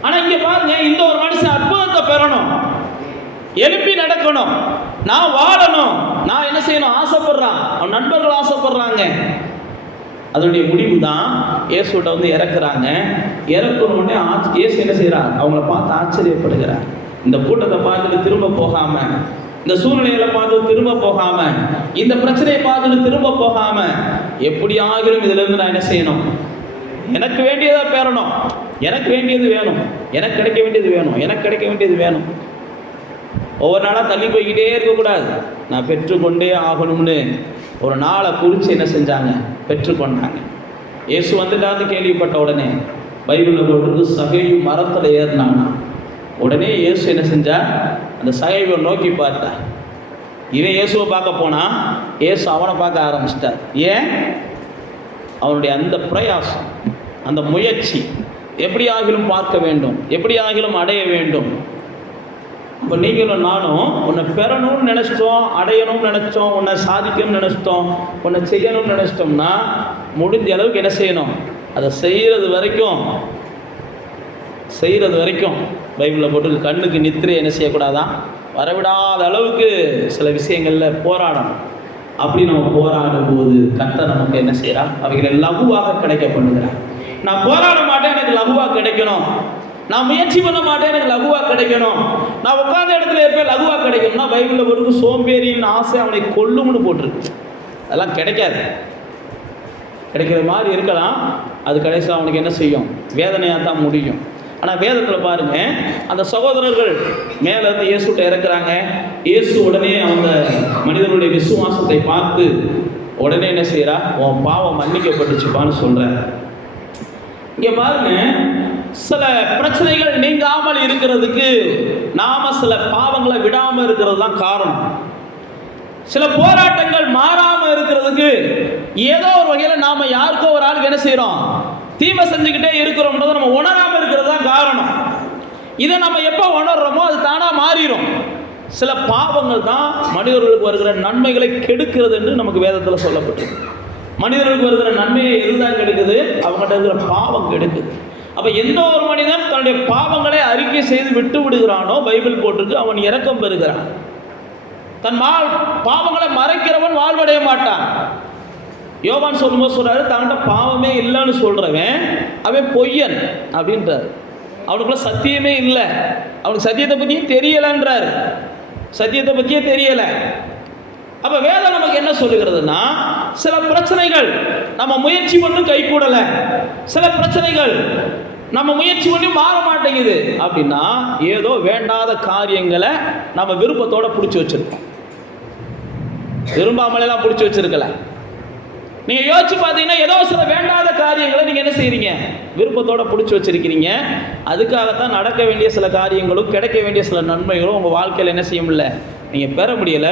ஆனால் இங்கே பாருங்க, இந்த ஒரு மனுஷன் அற்புதத்தை பெறணும், எழுப்பி நடக்கணும். நான் வாழணும், நான் என்ன செய்யணும் ஆசைப்படுறான், அவன் நண்பர்கள் ஆசைப்படுறாங்க. அதனுடைய முடிவு தான் இயேசுட்ட வந்து இறக்குறாங்க. இறக்குறோடனே இயேசு என்ன செய்கிறார், அவங்கள பார்த்து ஆச்சரியப்படுகிறார். இந்த கூட்டத்தை பார்த்துட்டு திரும்ப போகாம, இந்த சூழ்நிலைகளை பார்த்து திரும்ப போகாம, இந்த பிரச்சனையை பார்த்துட்டு திரும்ப போகாம, எப்படி ஆகிலும் இதுல இருந்து நான் என்ன செய்யணும், எனக்கு வேண்டியதை பெறணும், எனக்கு வேண்டியது வேணும், எனக்கு கிடைக்க வேண்டியது வேணும், எனக்கு கிடைக்க வேண்டியது வேணும். ஒவ்வொரு நாளாக தள்ளி போய்கிட்டே இருக்கக்கூடாது, நான் பெற்றுக்கொண்டே ஆகணும்னு ஒரு நாளை குறித்து என்ன செஞ்சாங்க, பெற்றுக்கொண்டாங்க. இயேசு வந்துட்டான்னு கேள்விப்பட்ட உடனே பைபிளில் போட்டிருக்கு, சகையு மரத்தில் ஏறினானா. உடனே இயேசு என்ன செஞ்சார், அந்த சகைவை நோக்கி பார்த்தார். இவன் இயேசுவை பார்க்க போனால் இயேசு அவனை பார்க்க ஆரம்பிச்சிட்டார். ஏன்? அவனுடைய அந்த பிரயாசம், அந்த முயற்சி, எப்படி ஆகிலும் பார்க்க வேண்டும், எப்படி ஆகிலும் அடைய வேண்டும். இப்போ நீங்களும் நானும் உன்னை பெறணும்னு நினச்சிட்டோம், அடையணும்னு நினச்சிட்டோம், உன்னை சாதிக்கணும்னு நினச்சிட்டோம், உன்னை செய்யணும்னு நினச்சிட்டோம்னா முடிஞ்ச அளவுக்கு என்ன செய்யணும், அதை செய்கிறது வரைக்கும் பைபிளில் போட்டு கண்ணுக்கு நித்திரை என்ன செய்யக்கூடாதான், வரவிடாத அளவுக்கு சில விஷயங்களில் போராடணும். அப்படி நம்ம போராடும் போது கர்த்தர் நமக்கு என்ன செய்கிறார், அவைகளை லகுவாக கிடைக்க பண்ணுகிறார். நான் போராட மாட்டேன், எனக்கு லகுவாக கிடைக்கணும். நான் முயற்சி பண்ண மாட்டேன், எனக்கு லகுவாக கிடைக்கணும். நான் உட்கார்ந்த இடத்துல இருப்பேன், லகுவாக கிடைக்கணும்னா பைபிளில் ஒரு சோம்பேறியின் ஆசை அவனை கொல்லும்னு போட்டிருக்கு. அதெல்லாம் கிடைக்காது. கிடைக்கிற மாதிரி இருக்கலாம், அது கடைசியில் அவனுக்கு என்ன செய்யும், வேதனையாக தான் முடியும். ஆனால் வேதத்தில் பாருங்க, அந்த சகோதரர்கள் மேலேருந்து இயேசுட்ட இறக்குறாங்க. இயேசு உடனே அவங்க மனிதனுடைய விசுவாசத்தை பார்த்து உடனே என்ன செய்கிறா, உன் பாவம் மன்னிக்கப்பட்டுச்சுப்பான்னு சொல்கிறார். இங்கே பாருங்க, சில பிரச்சனைகள் நீங்காமல் இருக்கிறதுக்கு நாம சில பாவங்களை விடாமல் இருக்கிறது தான் காரணம். சில போராட்டங்கள் மாறாம இருக்கிறதுக்கு ஏதோ ஒரு வகையில நாம யாருக்கோ ஒரு ஆளுக்கு என்ன செய்யறோம், தீமை செஞ்சுக்கிட்டே இருக்கிறோம்ன்றதை நம்ம உணராம இருக்கிறது தான் காரணம். இதை நம்ம எப்போ உணர்றோமோ அது தானா மாறிடும். சில பாவங்கள் தான் மனிதர்களுக்கு வருகிற நன்மைகளை கெடுக்கிறது என்று நமக்கு வேதத்தில் சொல்லப்பட்டிருக்கு. மனிதர்களுக்கு வருகிற நன்மையை எதுதான் கெடுக்குது, அவங்ககிட்ட இருக்கிற பாவம் கெடுக்குது. அப்போ எந்த ஒரு மனிதன் தன்னுடைய பாவங்களை அறிக்கை செய்து விட்டு விடுகிறானோ, பைபிள் போட்டிருக்கு, அவன் இரக்கம் பெறுகிறான். தன் பாவங்களை மறைக்கிறவன் வாழ்வடைய மாட்டான். யோவான் சொல்லும்போது சொல்றாரு, தன்கிட்ட பாவமே இல்லைன்னு சொல்றவன் அவன் பொய்யன் அப்படின்றாரு. அவனுக்குள்ள சத்தியமே இல்லை, அவனுக்கு சத்தியத்தை பற்றியும் தெரியலைன்றாரு. சத்தியத்தை பற்றியே தெரியலை. அப்போ வேதம் நமக்கு என்ன சொல்லுகிறதுனா, சில பிரச்சனைகள் நம்ம முயற்சி பண்ணும் கை கூடலை, சில பிரச்சனைகள் நம்ம முயற்சி பண்ணி மாற மாட்டேங்குது அப்படின்னா ஏதோ வேண்டாத காரியங்களை நம்ம விருப்பத்தோட பிடிச்சி வச்சிருக்கோம். விரும்பாமலாம் பிடிச்சி வச்சிருக்கல. நீங்க யோசிச்சு பார்த்தீங்கன்னா ஏதோ சில வேண்டாத காரியங்களை நீங்க என்ன செய்றீங்க, விருப்பத்தோட பிடிச்சி வச்சிருக்கிறீங்க. அதுக்காகத்தான் நடக்க வேண்டிய சில காரியங்களும் கிடைக்க வேண்டிய சில நன்மைகளும் உங்க வாழ்க்கையில் என்ன செய்ய முடியல, நீங்க பெற முடியல.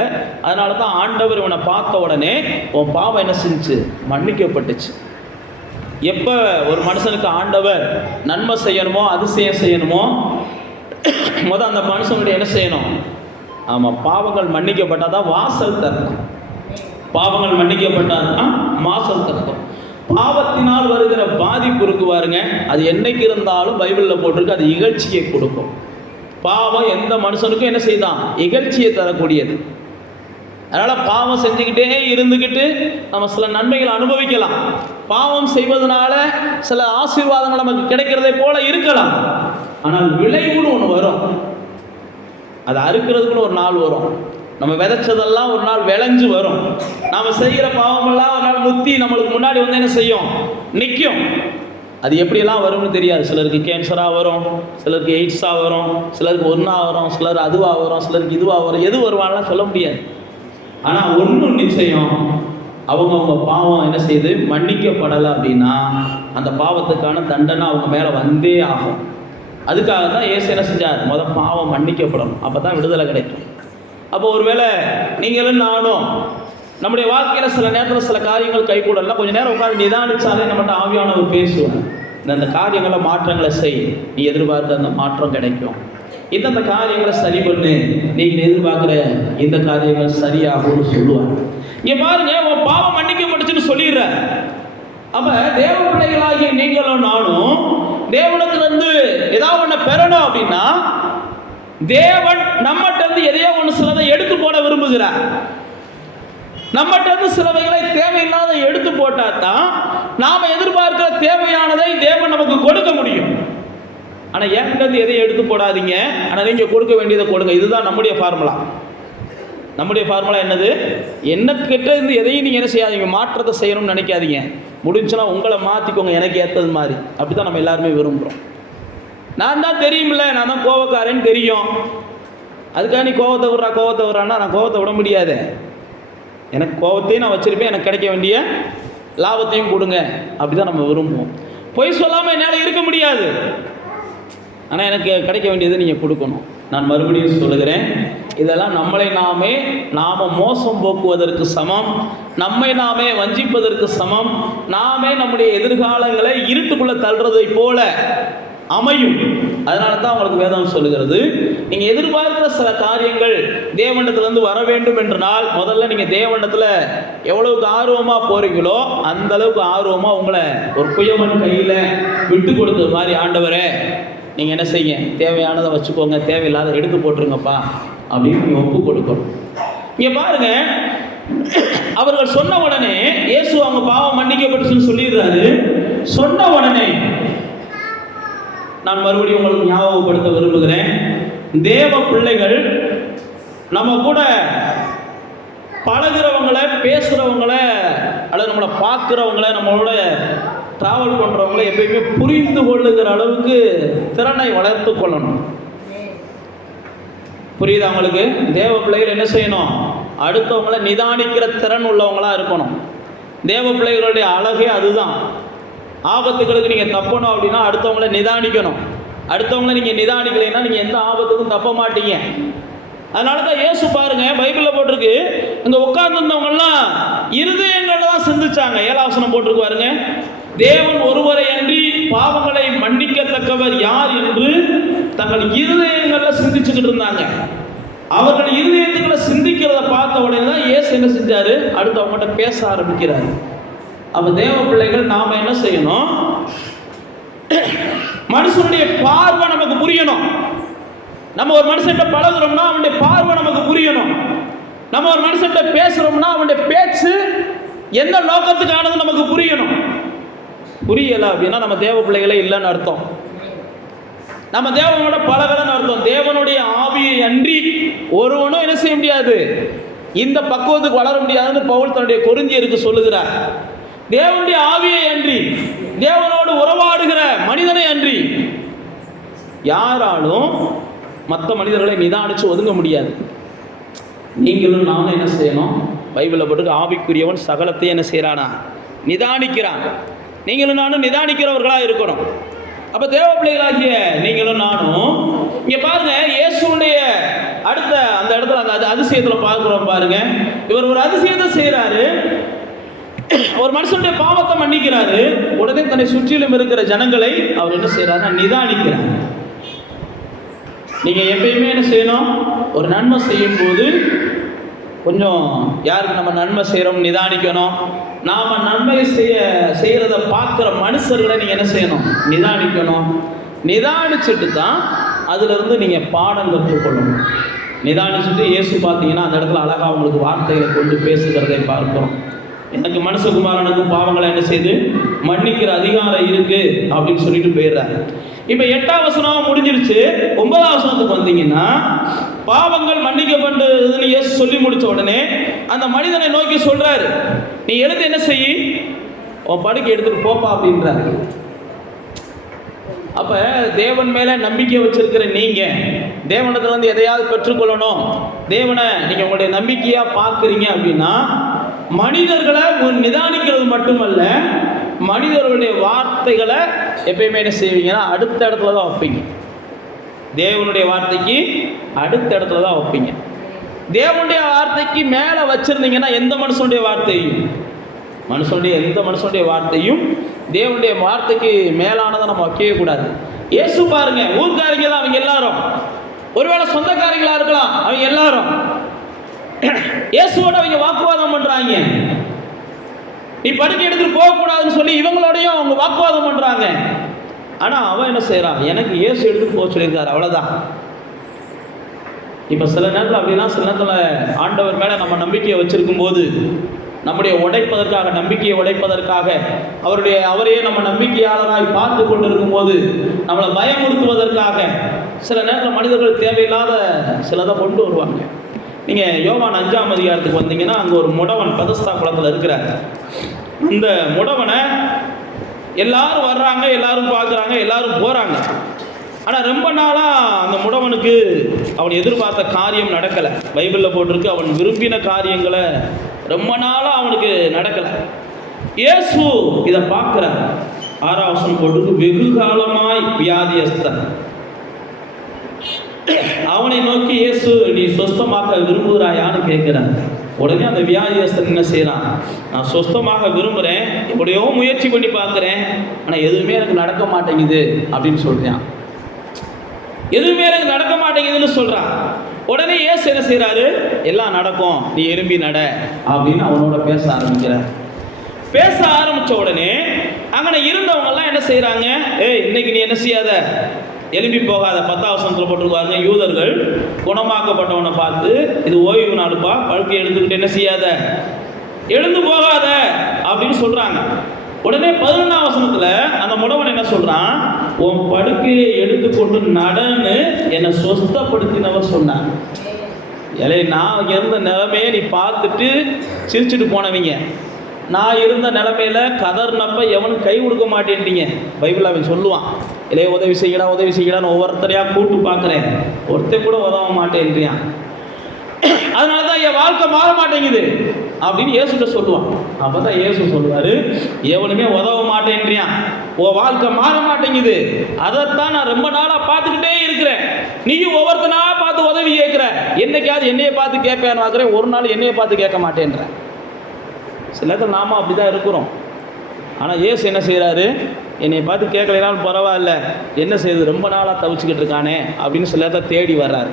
அதனால தான் ஆண்டவர் இவனை பார்த்த உடனே உன் பாவம் என்ன செஞ்சு, மன்னிக்கப்பட்டுச்சு. எப்போ ஒரு மனுஷனுக்கு ஆண்டவர் நன்மை செய்யணுமோ, அதிசயம் செய்யணுமோ, அந்த மனுஷனுடைய என்ன செய்யணும், ஆமாம், பாவங்கள் மன்னிக்கப்பட்டால் தான் வாசல் திறக்கும். பாவங்கள் மன்னிக்கப்பட்டால் தான் வாசல் திறக்கும். பாவத்தினால் வருகிற பாதிப்பு இருக்கு பாருங்க, அது என்னைக்கு இருந்தாலும் பைபிளில் போட்டிருக்கு, அது இகழ்ச்சியை கொடுக்கும். பாவம் எந்த மனுஷனுக்கும் என்ன செய்தான், இகழ்ச்சியை தரக்கூடியது. அதனால் பாவம் செஞ்சுக்கிட்டே இருந்துக்கிட்டு நம்ம சில நன்மைகளை அனுபவிக்கலாம். பாவம் செய்வதனால சில ஆசீர்வாதங்கள் நமக்கு கிடைக்கிறதை போல இருக்கலாம். ஆனால் விளைவுன்னு ஒன்று வரும், அதை அறுக்கிறதுக்குன்னு ஒரு நாள் வரும். நம்ம விதைச்சதெல்லாம் ஒரு நாள் விளைஞ்சு வரும். நாம் செய்கிற பாவமெல்லாம் ஒரு நாள் முத்தி நம்மளுக்கு முன்னாடி வந்து என்ன செய்யும், நிற்கும். அது எப்படியெல்லாம் வரும்னு தெரியாது. சிலருக்கு கேன்சராக வரும், சிலருக்கு எய்ட்ஸாக வரும், சிலருக்கு ஒன்றா வரும், சிலர் அதுவாக வரும், சிலருக்கு இதுவாக வரும். எது வருவான்லாம் சொல்ல முடியாது. ஆனால் ஒன்றும் நிச்சயம், அவங்கவுங்க பாவம் என்ன செய்யுது, மன்னிக்கப்படலை அப்படின்னா அந்த பாவத்துக்கான தண்டனை அவங்க மேலே வந்தே ஆகும். அதுக்காக தான் இயேசு என்ன செஞ்சார், பாவம் மன்னிக்கப்படணும், அப்போ தான் விடுதலை கிடைக்கும். அப்போ ஒருவேளை நீங்களும் நானும் நம்முடைய வாழ்க்கையில் சில நேரத்தில் சில காரியங்கள் கைகூடலாம், கொஞ்சம் நேரம் உட்காந்து நிதானிச்சாலே நம்மகிட்ட ஆவியானவர் பேசுவாங்க. இந்த காரியங்களை மாற்றங்களை செய், நீ எதிர்பார்த்த அந்த மாற்றம் கிடைக்கும். இந்த காரியங்களை சரி பண்ணு, நீங்கள் எதிர்பார்க்குற இந்த காரியங்கள் சரியாகும்னு சொல்லுவாங்க. இங்கே பாருங்க, உன் பாவம் மன்னிக்கப்பட்டுச்சுன்னு சொல்லிடுற. அப்போ தேவ பிள்ளைகளாகிய நீங்களும் நானும் தேவனத்திலிருந்து ஏதாவது ஒன்று பெறணும் அப்படின்னா தேவன் நம்மகிட்ட இருந்து எதையோ ஒன்று சிலதை எடுத்து போட விரும்புகிறார். நம்மகிட்ட இருந்து சிலவைகளை தேவையில்லாத எடுத்து போட்டா தான் நாம எதிர்பார்க்கிற தேவையானதை தேவன் நமக்கு கொடுக்க முடியும். ஆனா என்கிட்ட இருந்து எதையும் எடுத்து போடாதீங்க, ஆனா நீங்க கொடுக்க வேண்டியதை கொடுங்க. இதுதான் நம்முடைய ஃபார்முலா. நம்முடைய ஃபார்முலா என்னது? என்ன கிட்ட இருந்து எதையும் நீங்க என்ன செய்யாதீங்க, மாற்றத்தை செய்யணும்னு நினைக்காதீங்க. முடிஞ்சுன்னா உங்களை மாற்றிக்கோங்க எனக்கு ஏற்றது மாதிரி. அப்படி தான் நம்ம எல்லாருமே விரும்புகிறோம். நான் தான் தெரியுமில்ல, நான் தான் கோவக்காரன்னு தெரியும், அதுக்காக நீ கோவத்தை விட்றான்னா நான் கோவத்தை விட முடியாது. எனக்கு கோவத்தையும் நான் வச்சுருப்பேன், எனக்கு கிடைக்க வேண்டிய லாபத்தையும் கொடுங்க. அப்படி தான் நம்ம விரும்புவோம். பொய் சொல்லாமல் என்னால் இருக்க முடியாது, ஆனால் எனக்கு கிடைக்க வேண்டியதை நீங்கள் கொடுக்கணும். நான் மறுபடியும் சொல்லுகிறேன், இதெல்லாம் நாம மோசம் போக்குவதற்கு சமம், நம்மை நாமே வஞ்சிப்பதற்கு சமம், நாமே நம்முடைய எதிர்காலங்களை இருட்டுக்குள்ளே தள்ளுறதை போல அமையும். அதனால தான் உங்களுக்கு வேதம் சொல்லுகிறது, நீங்கள் எதிர்பார்க்கிற சில காரியங்கள் தேவனிடத்திலிருந்து வர வேண்டும் என்றால் முதல்ல நீங்கள் தேவனிடத்தில் எவ்வளவுக்கு ஆர்வமாக போகிறீங்களோ அந்த அளவுக்கு ஆர்வமாக உங்களை ஒரு குயவன் கையில் விட்டு கொடுத்த மாதிரி, ஆண்டவரே நீங்கள் என்ன செய்ய, தேவையானதை வச்சுக்கோங்க, தேவையில்லாத எடுத்து போட்டுருங்கப்பா அப்படின்னு நீங்கள் ஒப்பு கொடுக்கணும். இங்கே பாருங்க, அவர்கள் சொன்ன உடனே இயேசு அவங்க பாவம் மன்னிக்கப்பட்டுச்சுன்னு சொல்லிடுறாரு. சொன்ன உடனே நான் மறுபடியும் உங்களுக்கு ஞாபகப்படுத்த விரும்புகிறேன், தேவ பிள்ளைகள் நம்ம கூட பழகிறவங்களை, பேசுகிறவங்கள, அல்லது நம்மளை பார்க்குறவங்கள, நம்மளோட ட்ராவல் பண்ணுறவங்கள எப்பயுமே புரிந்து கொள்ளுகிற அளவுக்கு திறனை வளர்த்து கொள்ளணும். புரியுது அவங்களுக்கு? தேவ பிள்ளைகள் என்ன செய்யணும்? அடுத்தவங்களை நிதானிக்கிற திறன் உள்ளவங்களாக இருக்கணும். தேவ பிள்ளைகளுடைய அழகே அதுதான். ஆபத்துகளுக்கு நீங்கள் தப்பணும் அப்படின்னா அடுத்தவங்களை நிதானிக்கணும். அடுத்தவங்களை நீங்கள் நிதானிக்கலைன்னா நீங்கள் எந்த ஆபத்துக்கும் தப்ப மாட்டீங்க. அதனால தான் இயேசு பாருங்க, பைபிளில் போட்டிருக்கு, இங்கே உட்கார்ந்துருந்தவங்கெல்லாம் இருதயங்களில் தான் சிந்திச்சாங்க. 7ஆம் வசனம் போட்டிருக்கு பாருங்க, தேவன் ஒருவரை அன்றி பாவங்களை மன்னிக்கத்தக்கவர் யார் என்று தங்கள் இருதயங்களில் சிந்திச்சுக்கிட்டு இருந்தாங்க. அவர்கள் இருதயத்துக்குள்ள சிந்திக்கிறத பார்த்த உடனே தான் இயேசு என்ன செஞ்சாரு, அடுத்து அவங்ககிட்ட பேச ஆரம்பிக்கிறாரு. அப்ப தேவ பிள்ளைகள் நாம என்ன செய்யணும்? மனுஷனுடைய பார்வை நமக்கு புரியணும். நம்ம ஒரு மனுஷன்கிட்ட பழகுறோம்னா அவனுடைய பார்வை நமக்கு புரியணும். நம்ம ஒரு மனுஷன்கிட்ட பேசுறோம்னா அவனுடைய பேச்சு என்ன நோக்கத்துக்கானது நமக்கு புரியணும். புரியல அப்படின்னா நம்ம தேவ பிள்ளைகளே இல்லைன்னு அர்த்தம். நம்ம தேவனோட பழகலன்னு அர்த்தம். தேவனுடைய ஆவியை அன்றி ஒருவனும் என்ன செய்ய முடியாது, இந்த பக்குவத்துக்கு வளர முடியாதுன்னு பவுல் தன்னுடைய கொரிந்தியருக்கு சொல்லுகிறார். தேவனுடைய ஆவியை அன்றி, தேவனோடு உறவாடுகிற மனிதனை அன்றி யாராலும் மற்ற மனிதர்களை நிதானிச்சு ஒதுங்க முடியாது. நீங்களும் நானும் என்ன செய்யணும்? பைபிளில் போட்டு ஆவிக்குரியவன் சகலத்தையும் என்ன செய்யறானா? நிதானிக்கிறான். நீங்களும் நானும் நிதானிக்கிறவர்களாக இருக்கணும். அப்போ தேவ பிள்ளைகளாகிய நீங்களும் நானும் இங்கே பாருங்க, இயேசுடைய அடுத்த அந்த இடத்துல அந்த அதிசயத்தில் பார்க்குறோம் பாருங்க. இவர் ஒரு அதிசயத்தை செய்கிறாரு, ஒரு மனுஷனுடைய பாவத்தை மன்னிக்கிறாரு. உடனே தன்னை சுற்றிலும் இருக்கிற ஜனங்களை அவர் என்ன செய்யறாரு? நிதானிக்கிறார். நீங்க எப்பயுமே என்ன செய்யணும்? ஒரு நன்மை செய்யும் போது கொஞ்சம் யாருக்கு நம்ம நன்மை செய்கிறோம் நிதானிக்கணும். நாம் நன்மை செய்கிறத பார்க்குற மனுஷர்களை நீங்கள் என்ன செய்யணும்? நிதானிக்கணும். நிதானிச்சுட்டு தான் அதிலிருந்து நீங்கள் பாடம் கற்றுக்கொள்ளணும். நிதானிச்சுட்டு இயேசு பார்த்தீங்கன்னா அந்த இடத்துல அழகாக உங்களுக்கு வார்த்தைகளை கொண்டு பேசுகிறதை பார்க்கிறோம். எனக்கு மனுஷகுமாரனுக்கும் பாவங்களை என்ன செய்து மன்னிக்கிற அதிகாரம் இருக்கு அப்படின்னு சொல்லிட்டு போயிடுறாரு. இப்போ 8ஆம் வசனம் முடிஞ்சிருச்சு. 9ஆம் வசனத்துக்கு வந்தீங்கன்னா பாவங்கள் மன்னிக்கப்பட்டதுன்னு இயேசு சொல்லி முடிச்ச உடனே அந்த மனிதனை நோக்கி சொல்றாரு, நீ எழுந்து என்ன செய்ய, உன் படுக்கை எடுத்துட்டு போப்பா அப்படின்றாரு. அப்ப தேவன் மேல நம்பிக்கை வச்சிருக்கிற நீங்க தேவனிடத்துல இருந்து எதையாவது பெற்றுக்கொள்ளணும், தேவனை நீங்க உங்களுடைய நம்பிக்கையா பார்க்குறீங்க அப்படின்னா மனிதர்களை நிதானிக்கிறது மட்டுமல்ல, மனிதர்களுடைய வார்த்தைகளை எப்பயுமே என்ன செய்வீங்கன்னா அடுத்த இடத்துல தான் வைப்பீங்க. தேவனுடைய வார்த்தைக்கு அடுத்த இடத்துல தான் வைப்பீங்க. தேவனுடைய வார்த்தைக்கு மேலே வச்சிருந்தீங்கன்னா எந்த மனுஷனுடைய வார்த்தையும் தேவனுடைய வார்த்தைக்கு மேலானதை நம்ம வைக்கவே கூடாது. இயேசு பாருங்க, ஊர்க்காரங்க தான் அவங்க எல்லாரும், ஒருவேளை சொந்தக்காரங்களா இருக்கலாம், அவங்க எல்லாரும் இயேசுவோட அவங்க வாக்குவாதம் பண்றாங்க. நீ படுக்கை எடுத்துட்டு போகக்கூடாதுன்னு சொல்லி இவங்களோடையும் அவங்க வாக்குவாதம் பண்றாங்க. ஆனா அவன் என்ன செய்யறான்? எனக்கு இயேசு எடுத்துட்டு போக சொல்லியிருக்காரு, அவ்வளவுதான். இப்போ சில நேரத்தில் அப்படின்னா, சில நேரத்தில் ஆண்டவர் மேலே நம்ம நம்பிக்கையை வச்சிருக்கும் போது, நம்முடைய உடைப்பதற்காக, நம்பிக்கையை உடைப்பதற்காக, அவரையே நம்ம நம்பிக்கையாளராய் பார்த்து கொண்டிருக்கும் போது, நம்மளை பயமுறுத்துவதற்காக சில நேரத்தில் மனிதர்கள் தேவையில்லாத சிலதை கொண்டு வருவாங்க. நீங்கள் யோவான் 5ஆம் அதிகாரத்துக்கு வந்தீங்கன்னா, அங்கே ஒரு முடவன் பதஸ்தா குளத்தில் இருக்கிறார். அந்த முடவனை எல்லாரும் வர்றாங்க, எல்லாரும் பார்க்குறாங்க, எல்லாரும் போகிறாங்க. ஆனால் ரொம்ப நாளாக அந்த முடவனுக்கு அவன் எதிர்பார்த்த காரியம் நடக்கலை. பைபிளில் போட்டிருக்கு, அவன் விரும்பின காரியங்களை ரொம்ப நாளாக அவனுக்கு நடக்கலை. இயேசு இதை பார்க்குறார். 6ஆம் வசனம் போட்டிருக்கு, வெகு காலமாய் வியாதியஸ்தன். அவனை நோக்கி இயேசு, நீ சொஸ்தமாக்க விரும்புகிறாயான்னு கேட்கிறான். உடனே அந்த வியாதியஸ்தன் என்ன செய்யறான், நான் சொஸ்தமாக விரும்புகிறேன், எப்படியோ முயற்சி பண்ணி பார்க்குறேன், ஆனால் எதுவுமே எனக்கு நடக்க மாட்டேங்குது அப்படின்னு சொல்கிறான். எதுவுமே எனக்கு நடக்க மாட்டேங்குதுன்னு சொல்கிறான். உடனே இயேசு என்ன செய்கிறாரு, எல்லாம் நடக்கும், நீ எழும்பி நட அப்படின்னு அவனோட பேச ஆரம்பிக்கிறார். பேச ஆரம்பித்த உடனே அங்கே இருந்தவங்கெல்லாம் என்ன செய்கிறாங்க, இன்னைக்கு நீ என்ன செய்யாத, எழும்பி போகாத. 10ஆம் வசனத்தில் போட்டிருக்காங்க, யூதர்கள் குணமாக்கப்பட்டவனை பார்த்து, இது ஓய்வு நாளுப்பா, படுக்கை எடுத்துக்கிட்டு என்ன செய்யாத, எழுந்து போகாத அப்படின்னு சொல்கிறாங்க. உடனே 11ஆம் வசனத்தில் அந்த முடவன் என்ன சொல்கிறான், உன் படுக்கையை எடுத்துக்கொண்டு நடன்னு என்னை சொஸ்தப்படுத்தினவர் சொன்னான். நான் இருந்த நிலைமையை நீ பார்த்துட்டு சிரிச்சுட்டு போனவங்க, நான் இருந்த நிலைமையில கதர்னப்ப எவனும் கை கொடுக்க மாட்டேன்றீங்க. பைபிள் அவன் சொல்லுவான், இல்லையே உதவி செய்யடான்னு ஒவ்வொருத்தரையாக கூட்டு பார்க்குறேன், ஒருத்தர் கூட உதவ மாட்டேன்றியான். அதனால தான் என் வாழ்க்கை மாற மாட்டேங்குது அப்படின்னு இயேசுகிட்ட சொல்லுவான். அப்போ தான் இயேசு சொல்லுவார், எவனுமே உதவ மாட்டேன்றியான், உன் வாழ்க்கை மாற மாட்டேங்குது, அதைத்தான் நான் ரொம்ப நாளாக பார்த்துக்கிட்டே இருக்கிறேன். நீயும் ஒவ்வொருத்தனாக பார்த்து உதவி கேட்குற, என்னைக்காவது என்னையை பார்த்து கேட்பேன்னு பார்க்குறேன், ஒரு நாள் என்னையை பார்த்து கேட்க மாட்டேன்ற. சில நேரத்தில் நாம அப்படி தான் இருக்கிறோம். ஆனால் இயேசு என்ன செய்கிறாரு, என்னை பார்த்து கேட்கலைனாலும் பரவாயில்ல, என்ன செய்யுது, ரொம்ப நாளாக தவிச்சுக்கிட்டு இருக்கானே அப்படின்னு சில நேரத்தை தேடி வர்றாரு.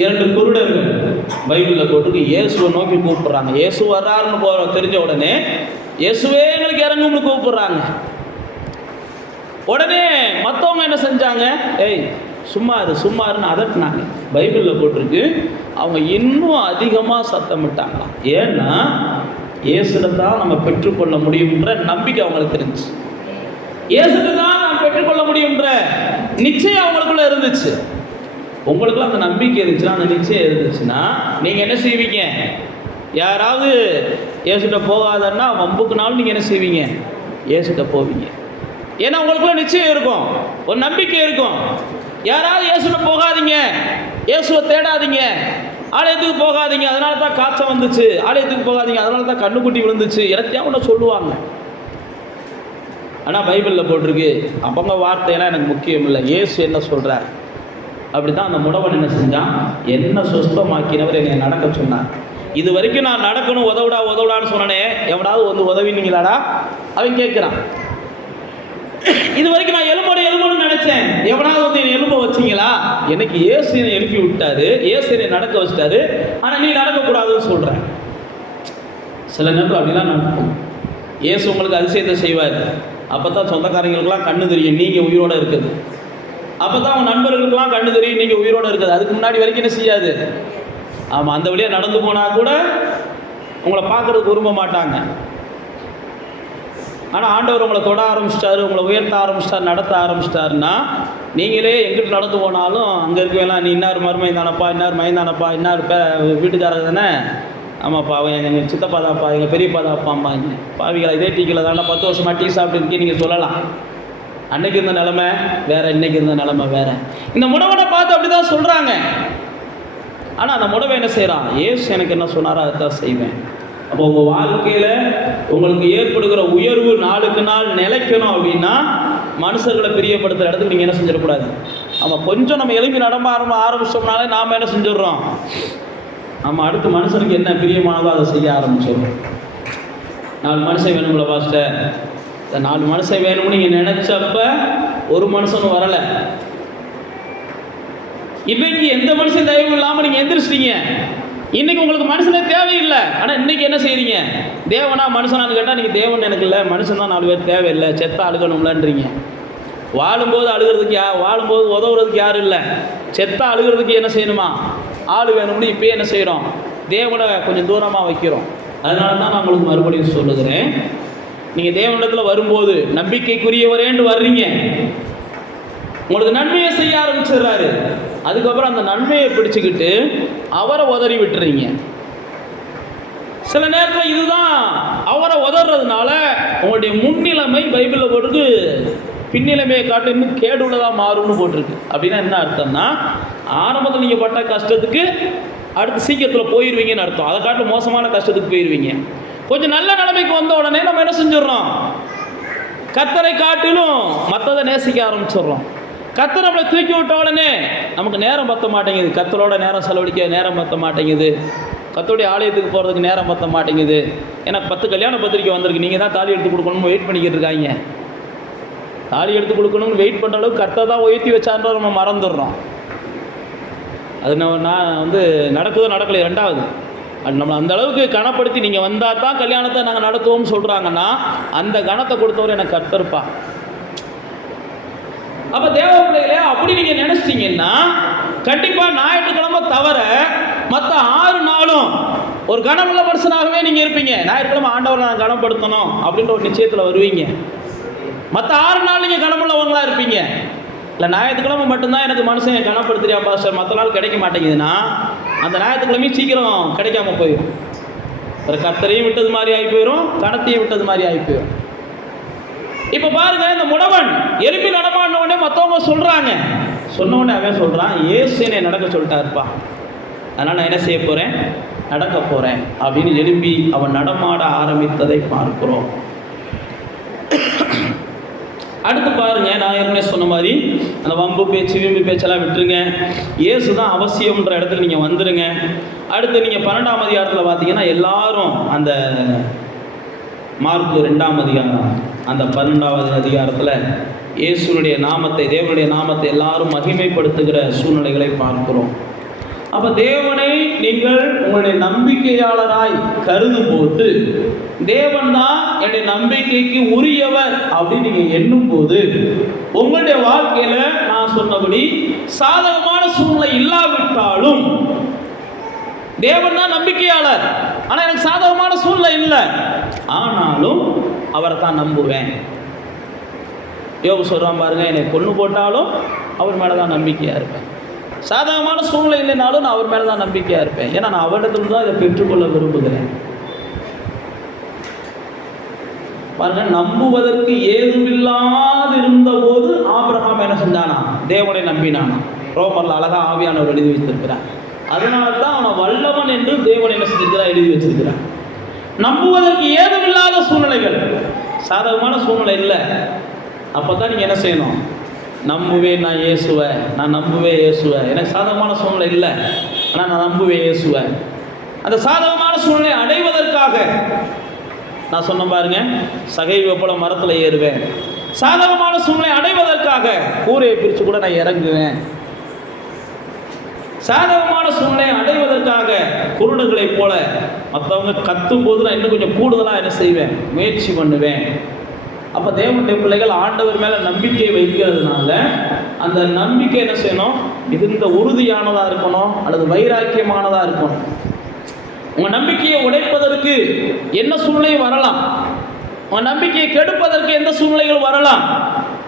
2 குருடர்கள் பைபிளில் போட்டுக்கு இயேசுவை நோக்கி கூப்பிடுறாங்க. இயேசு வர்றாருன்னு தெரிஞ்ச உடனே இயேசுவே எங்களுக்கு இறங்கும்னு கூப்பிடுறாங்க. உடனே மற்றவங்க என்ன செஞ்சாங்க, சும்மாருன்னு அதட்டினாங்க. பைபிளில் போட்டிருக்கு, அவங்க இன்னும் அதிகமாக சத்தமிட்டாங்களாம். ஏன்னா இயேசுல தான் நம்ம பெற்றுக்கொள்ள முடியுன்ற நம்பிக்கை அவங்களுக்கு தெரிஞ்சு, இயேசுல தான் நம்ம பெற்றுக்கொள்ள முடியுன்ற நிச்சயம் அவங்களுக்குள்ள இருந்துச்சு. உங்களுக்குலாம் அந்த நம்பிக்கை இருந்துச்சுன்னா, அந்த நிச்சயம் இருந்துச்சுன்னா, நீங்கள் என்ன செய்வீங்க, யாராவது இயேசுகிட்ட போகாதன்னா வம்புக்குனாலும் நீங்கள் என்ன செய்வீங்க, இயேசுகிட்ட போவீங்க. ஏன்னா உங்களுக்குள்ள நிச்சயம் இருக்கும், ஒரு நம்பிக்கை இருக்கும். யாராவது இயேசுகிட்ட போகாதீங்க, இயேசுவை தேடாதீங்க, ஆலயத்துக்கு போகாதீங்க, அதனால தான் காய்ச்சல் வந்துச்சு, ஆலயத்துக்கு போகாதீங்க, அதனால தான் கண்ணுக்குட்டி விழுந்துச்சு, எனத்தையும் ஒன்று சொல்லுவாங்க. ஆனால் பைபிளில் போட்டிருக்கு, அவங்க வார்த்தையெல்லாம் எனக்கு முக்கியம் இல்லை, இயேசு என்ன சொல்கிறார். அப்படி தான் அந்த முடவன் என்ன செஞ்சான், என்ன சுஸ்தமாக்கினவர் என்னை நடக்க சொன்னார். இது வரைக்கும் நான் நடக்கணும், உதவுடான்னு சொன்னனே, எவனாவது வந்து உதவினீங்களாடா அவன் கேட்குறான். இது வரைக்கும் நான் எலும்போடு நினைச்சேன், எவனாவது வந்து என்னை எலும்ப வச்சிங்களா, எனக்கு இயேசு என்னை எழுப்பி விட்டாரு, இயேசு என்னை நடக்க வச்சிட்டாரு, ஆனால் நீ நடக்கக்கூடாதுன்னு சொல்கிறேன். சில நேரத்தில் அப்படிலாம் நடக்கும். இயேசு உங்களுக்கு அதிசயத்தை செய்வார். அப்போ தான் சொந்தக்காரங்களுக்கெல்லாம் கண்ணு தெரியும் நீங்கள் உயிரோடு இருக்குது. அப்போ தான் அவங்க நண்பர்களுக்கெல்லாம் கண்ணு தெரியும் நீங்கள் உயிரோடு இருக்குது. அதுக்கு முன்னாடி வரைக்கும் என்ன செய்யாது. ஆமாம், அந்த வழியாக நடந்து போனால் கூட உங்களை பார்க்குறதுக்கு விரும்ப மாட்டாங்க. ஆனால் ஆண்டவர் உங்களை தொட ஆரம்பிச்சிட்டாரு, உங்களை உயர்த்த ஆரம்பிச்சிட்டாரு, நடத்த ஆரம்பிச்சிட்டாருன்னா, நீங்களே எங்கிட்ட நடந்து போனாலும் அங்கே இருக்கவேலாம், நீ இன்னார் மருமை தானப்பா, இன்னார் மைந்தானப்பா, இன்னார் வீட்டுக்காரர் தானே, ஆமாப்பா அவன் எங்கள் சித்தப்பா தாப்பா, எங்கள் பெரியப்பா தாப்பாம்மா, பாவிகளா இதே டீக்கில் தானே 10 வருஷமாக டீ சாப்பிட்டு நீங்கள் சொல்லலாம். அன்னைக்கு இருந்த நிலைமை வேற, இன்னைக்கு இருந்த நிலைமை வேற. இந்த முடவனை பார்த்து அப்படி தான் சொல்கிறாங்க. ஆனால் அந்த முடவை என்ன செய்கிறான், இயேசு எனக்கு என்ன சொன்னாரோ அதை தான் செய்வேன். அப்போ உங்கள் வாழ்க்கையில் உங்களுக்கு ஏற்படுகிற உயர்வு நாளுக்கு நாள் நிலைக்கணும் அப்படின்னா, மனுஷர்களை பிரியப்படுத்துகிற இடத்துக்கு நீங்கள் என்ன செஞ்சிடக்கூடாது. ஆமாம், கொஞ்சம் நம்ம எழுப்பி நடம்ப ஆரம்பிச்சோம்னாலே நாம் என்ன செஞ்சிடறோம், நம்ம அடுத்து மனுஷனுக்கு என்ன பிரியமானதோ அதை செய்ய ஆரம்பிச்சிடுறோம். 4 மனுஷன் வேணும்ல பாஸ்டர், இந்த 4 மனுஷன் வேணும்னு நீங்கள் நினச்சப்ப ஒரு மனுஷனும் வரலை. இன்னைக்கு எந்த மனுஷன் தயவு இல்லாமல் நீங்கள் எந்திரிச்சிட்டீங்க. இன்னைக்கு உங்களுக்கு மனுஷனே தேவையில்லை. ஆனால் இன்னைக்கு என்ன செய்கிறீங்க, தேவனா மனுஷனான்னு கேட்டால் நீங்கள் தேவன் எனக்கு இல்லை, மனுஷன் தான் 4 பேர் தேவையில்லை, செத்த அழுகணும்லன்றீங்க. வாழும்போது அழுகிறதுக்கு வாழும்போது உதவுறதுக்கு யாரும் இல்லை. செத்தா அழுகிறதுக்கு என்ன செய்யணுமா? ஆள் வேணும்னு இப்போயே என்ன செய்கிறோம்? தேவனை கொஞ்சம் தூரமாக வைக்கிறோம். அதனால தான் நான் உங்களுக்கு மறுபடியும் சொல்லுகிறேன், நீங்கள் தேவனிடத்தில் வரும்போது நம்பிக்கைக்குரியவரேன்னு வர்றீங்க, உங்களுக்கு நன்மையை செய்ய ஆரம்பிச்சிடுறாரு. அதுக்கப்புறம் அந்த நன்மையை பிடிச்சிக்கிட்டு அவரை உதறி விட்டுறீங்க. சில நேரத்தில் இதுதான், அவரை உதறதுனால உங்களுடைய முன்னிலைமை பைபிளில் போட்டுருக்கு பின்னிலைமையை காட்டு இன்னும் கேடுள்ளதாக மாறும்னு போட்டிருக்கு. அப்படின்னா என்ன அர்த்தம்னா, ஆரம்பத்தில் நீங்கள் பட்ட கஷ்டத்துக்கு அடுத்து சீக்கிரத்தில் போயிடுவீங்கன்னு அர்த்தம். அதை காட்டு மோசமான கஷ்டத்துக்கு போயிடுவீங்க. கொஞ்சம் நல்ல நிலைமைக்கு வந்த உடனே நம்ம என்ன செஞ்சிடறோம்? கர்த்தரை காட்டிலும் மற்றதை நேசிக்க ஆரம்பிச்சிடுறோம். கர்த்தரை நம்மளை தூக்கி விட்ட உடனே நமக்கு நேரம் பற்ற மாட்டேங்குது, கர்த்தரோட நேரம் செலவழிக்க நேரம் பற்ற மாட்டேங்குது, கர்த்தருடைய ஆலயத்துக்கு போகிறதுக்கு நேரம் பற்ற மாட்டேங்குது. எனக்கு 10 கல்யாண பத்திரிக்கை வந்திருக்கு, நீங்கள் தான் தாலி எடுத்து கொடுக்கணும்னு வெயிட் பண்ணிக்கிட்டு இருக்காங்க. தாலி எடுத்து கொடுக்கணும்னு வெயிட் பண்ணுற அளவுக்கு கர்த்தர் தான் உயர்த்தி வச்சான்ற நம்ம மறந்துடுறோம். அது நான் நடக்குதோ நடக்கலை ரெண்டாவது. அது நம்ம அந்த அளவுக்கு கனப்படுத்தி நீங்கள் வந்தால் தான் கல்யாணத்தை நாங்கள் நடத்துவோம்னு சொல்கிறாங்கன்னா அந்த கணத்தை கொடுத்தவர் எனக்கு கர்த்தர்ப்பா. அப்போ தேவ பிள்ளைகளே, அப்படி நீங்கள் நினச்சிட்டிங்கன்னா கண்டிப்பாக ஞாயிற்றுக்கிழமை தவிர மற்ற 6 நாளும் ஒரு கனமுள்ள மனுஷனாகவே நீங்கள் இருப்பீங்க. ஞாயிற்றுக்கிழமை ஆண்டவரை நான் கனப்படுத்தணும் அப்படின்ற ஒரு நிச்சயத்தில் வருவீங்க. மற்ற 6 நாள் நீங்கள் கனமுள்ளவங்களாக இருப்பீங்க. இல்லை ஞாயிற்றுக்கிழமை மட்டும்தான் எனக்கு மனுஷன் என் கனப்படுத்துறியா பாஸ்டர், மற்ற நாள் கிடைக்க மாட்டேங்குதுன்னா அந்த ஞாயிற்றுக்கிழமையும் சீக்கிரம் கிடைக்காம போயிடும். ஒரு கர்த்தரையும் விட்டது மாதிரி ஆகி போயிடும், கணத்தையும் விட்டது மாதிரி ஆகி போயிடும். இப்போ பாருங்க, இந்த முடவன் எலும்பி நடமாடின உடனே மற்றவங்க சொல்கிறாங்க, சொன்ன உடனே அவன் சொல்கிறான், இயேசு என்னை நடக்க சொல்லிட்டாருப்பா, அதனால் நான் என்ன செய்ய போகிறேன்? நடக்க போகிறேன் அப்படின்னு எழும்பி அவன் நடமாட ஆரம்பித்ததை பார்க்கிறோம். அடுத்து பாருங்க, நான் ஏற்கனவே சொன்ன மாதிரி அந்த வம்பு பேச்சு வீம்பு பேச்செல்லாம் விட்டுருங்க. இயேசு தான் அவசியம்ன்ற இடத்துல நீங்கள் வந்துடுங்க. அடுத்து நீங்கள் 12ஆம் அதிகாரத்தில் பார்த்தீங்கன்னா எல்லாரும் அந்த மார்க்கு 2ஆம் அதிகாரம் அந்த 12வது அதிகாரத்தில் இயேசுனுடைய நாமத்தை, தேவனுடைய நாமத்தை எல்லாரும் மகிமைப்படுத்துகிற சூழ்நிலைகளை பார்க்கிறோம். அப்போ தேவனை நீங்கள் உங்களுடைய நம்பிக்கையாளராய் கருதும் போது, தேவன் தான் என்னுடைய நம்பிக்கைக்கு உரியவர் அப்படின்னு நீங்கள் எண்ணும் போது, உங்களுடைய வாழ்க்கையில் நான் சொன்னபடி சாதகமான சூழ்நிலை இல்லாவிட்டாலும் தேவன் தான் நம்பிக்கையாளர், ஆனால் எனக்கு சாதகமான சூழ்நிலை இல்லை, ஆனாலும் அவரை தான் நம்புவேன். யோபு சொல்கிறான் பாருங்க, என்னை கொன்று போட்டாலும் அவர் மேலே தான் நம்பிக்கையாக இருப்பேன். சாதகமான சூழ்நிலை இல்லைனாலும் நான் அவர் மேலே தான் நம்பிக்கையாக இருப்பேன். ஏன்னா நான் அவரிடத்துல தான் இதை பெற்றுக்கொள்ள விரும்புகிறேன். பாருங்க, நம்புவதற்கு ஏதுமில்லாது இருந்த போது ஆபிரகாம் என்ன செஞ்சானா? தேவனை நம்பினானா. ரோமர்ல அழகா ஆவியானவர் எழுதி வைத்திருக்கிறார். அதனால தான் அவனை வல்லவன் என்று தேவன் என்ன செஞ்சிருக்கிறார்? எழுதி வச்சிருக்கிறார். நம்புவதற்கு ஏதுமில்லாத சூழ்நிலைகள், சாதகமான சூழ்நிலை இல்லை, அப்போ தான் நீங்கள் என்ன செய்யணும்? நம்புவேன் நான் இயேசுவை, நான் நம்புவேன் இயேசுவை. எனக்கு சாதகமான சூழ்நிலை இல்லை, ஆனால் நான் நம்புவேன் இயேசுவை. அந்த சாதகமான சூழ்நிலை அடைவதற்காக நான் சொன்ன பாருங்க, சகைவை போல மரத்தில் ஏறுவேன். சாதகமான சூழ்நிலை அடைவதற்காக கூரையை பிரித்து கூட நான் இறங்குவேன். சாதகமான சூழ்நிலை அடைவதற்காக குருடர்களை போல மற்றவங்க கத்தும் போது நான் இன்னும் கொஞ்சம் கூடுதலாக என்ன செய்வேன்? முயற்சி பண்ணுவேன். அப்போ தேவனுடைய பிள்ளைகள் ஆண்டவர் மேலே நம்பிக்கை வைக்கிறதுனால அந்த நம்பிக்கை என்ன செய்யணும்? மிகுந்த உறுதியானதாக இருக்கணும், அல்லது வைராக்கியமானதாக இருக்கணும். உங்கள் நம்பிக்கையை உடைப்பதற்கு என்ன சூழ்நிலை வரலாம், உங்கள் நம்பிக்கையை கெடுப்பதற்கு எந்த சூழ்நிலைகள் வரலாம்,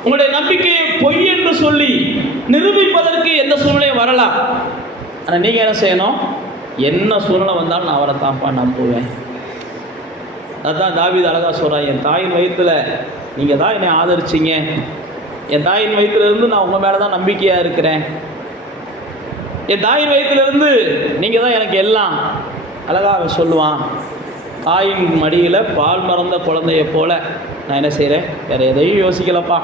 உங்களுடைய நம்பிக்கையை பொய் என்று சொல்லி நிரூபிப்பதற்கு எந்த சூழ்நிலையும் வரலாம். ஆனால் நீங்கள் என்ன செய்யணும்? என்ன சூழ்நிலை வந்தாலும் நான் அவரை தான்ப்பா நம்புவேன். அதுதான் தாவீது அழகாக சொல்கிறான், என் தாயின் வயிற்றில் நீங்கள் தான் என்னை ஆதரிச்சிங்க, என் தாயின் வயிற்றிலிருந்து நான் உங்கள் மேலே தான் நம்பிக்கையாக இருக்கிறேன், என் தாயின் வயிற்றிலிருந்து நீங்கள் தான் எனக்கு எல்லாம். அழகாக சொல்லுவான், தாயின் மடியில் பால் மறந்த குழந்தைய போல நான் என்ன செய்கிறேன்? வேறு எதையும் யோசிக்கலப்பா,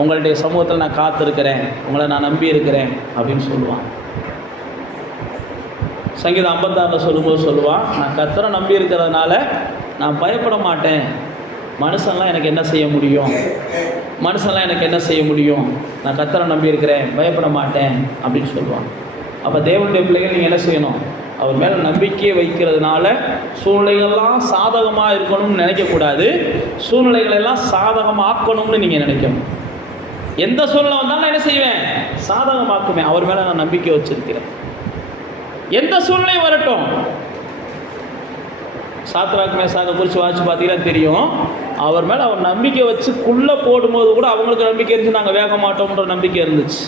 உங்களுடைய சமூகத்தில் நான் காத்திருக்கிறேன், உங்களை நான் நம்பி இருக்கிறேன் அப்படின்னு சொல்லுவான். சங்கீதம் 56 சொல்லும்போது சொல்லுவான், நான் கர்த்தரை நம்பி இருக்கிறதுனால நான் பயப்பட மாட்டேன், மனுஷன்லாம் எனக்கு என்ன செய்ய முடியும், மனுஷன்லாம் எனக்கு என்ன செய்ய முடியும், நான் கர்த்தரை நம்பி இருக்கிறேன், பயப்பட மாட்டேன் அப்படின்னு சொல்லுவான். அப்போ தேவனுடைய பிள்ளைகள் நீங்கள் என்ன செய்யணும்? அவர் மேலே நம்பிக்கையை வைக்கிறதுனால சூழ்நிலைகள்லாம் சாதகமாக இருக்கணும்னு நினைக்கக்கூடாது, சூழ்நிலைகளெல்லாம் சாதகமாக்கணும்னு நீங்கள் நினைக்கணும். எந்த சூழ்நிலை வந்தாலும் நான் என்ன செய்வேன்? சாதகமாக்குவேன். அவர் மேலே நான் நம்பிக்கை வச்சிருக்கிறேன். எந்த சூழ்நிலை வரட்டும். சாத்ராக் மேசாக்கை குறித்து வாசிச்சு பார்த்தீங்கன்னா தெரியும். அவர் மேலே அவர் நம்பிக்கை வச்சு குள்ளே போடும்போது கூட அவங்களுக்கு நம்பிக்கை இருந்துச்சு, நாங்கள் வேக மாட்டோம்ன்ற நம்பிக்கை இருந்துச்சு.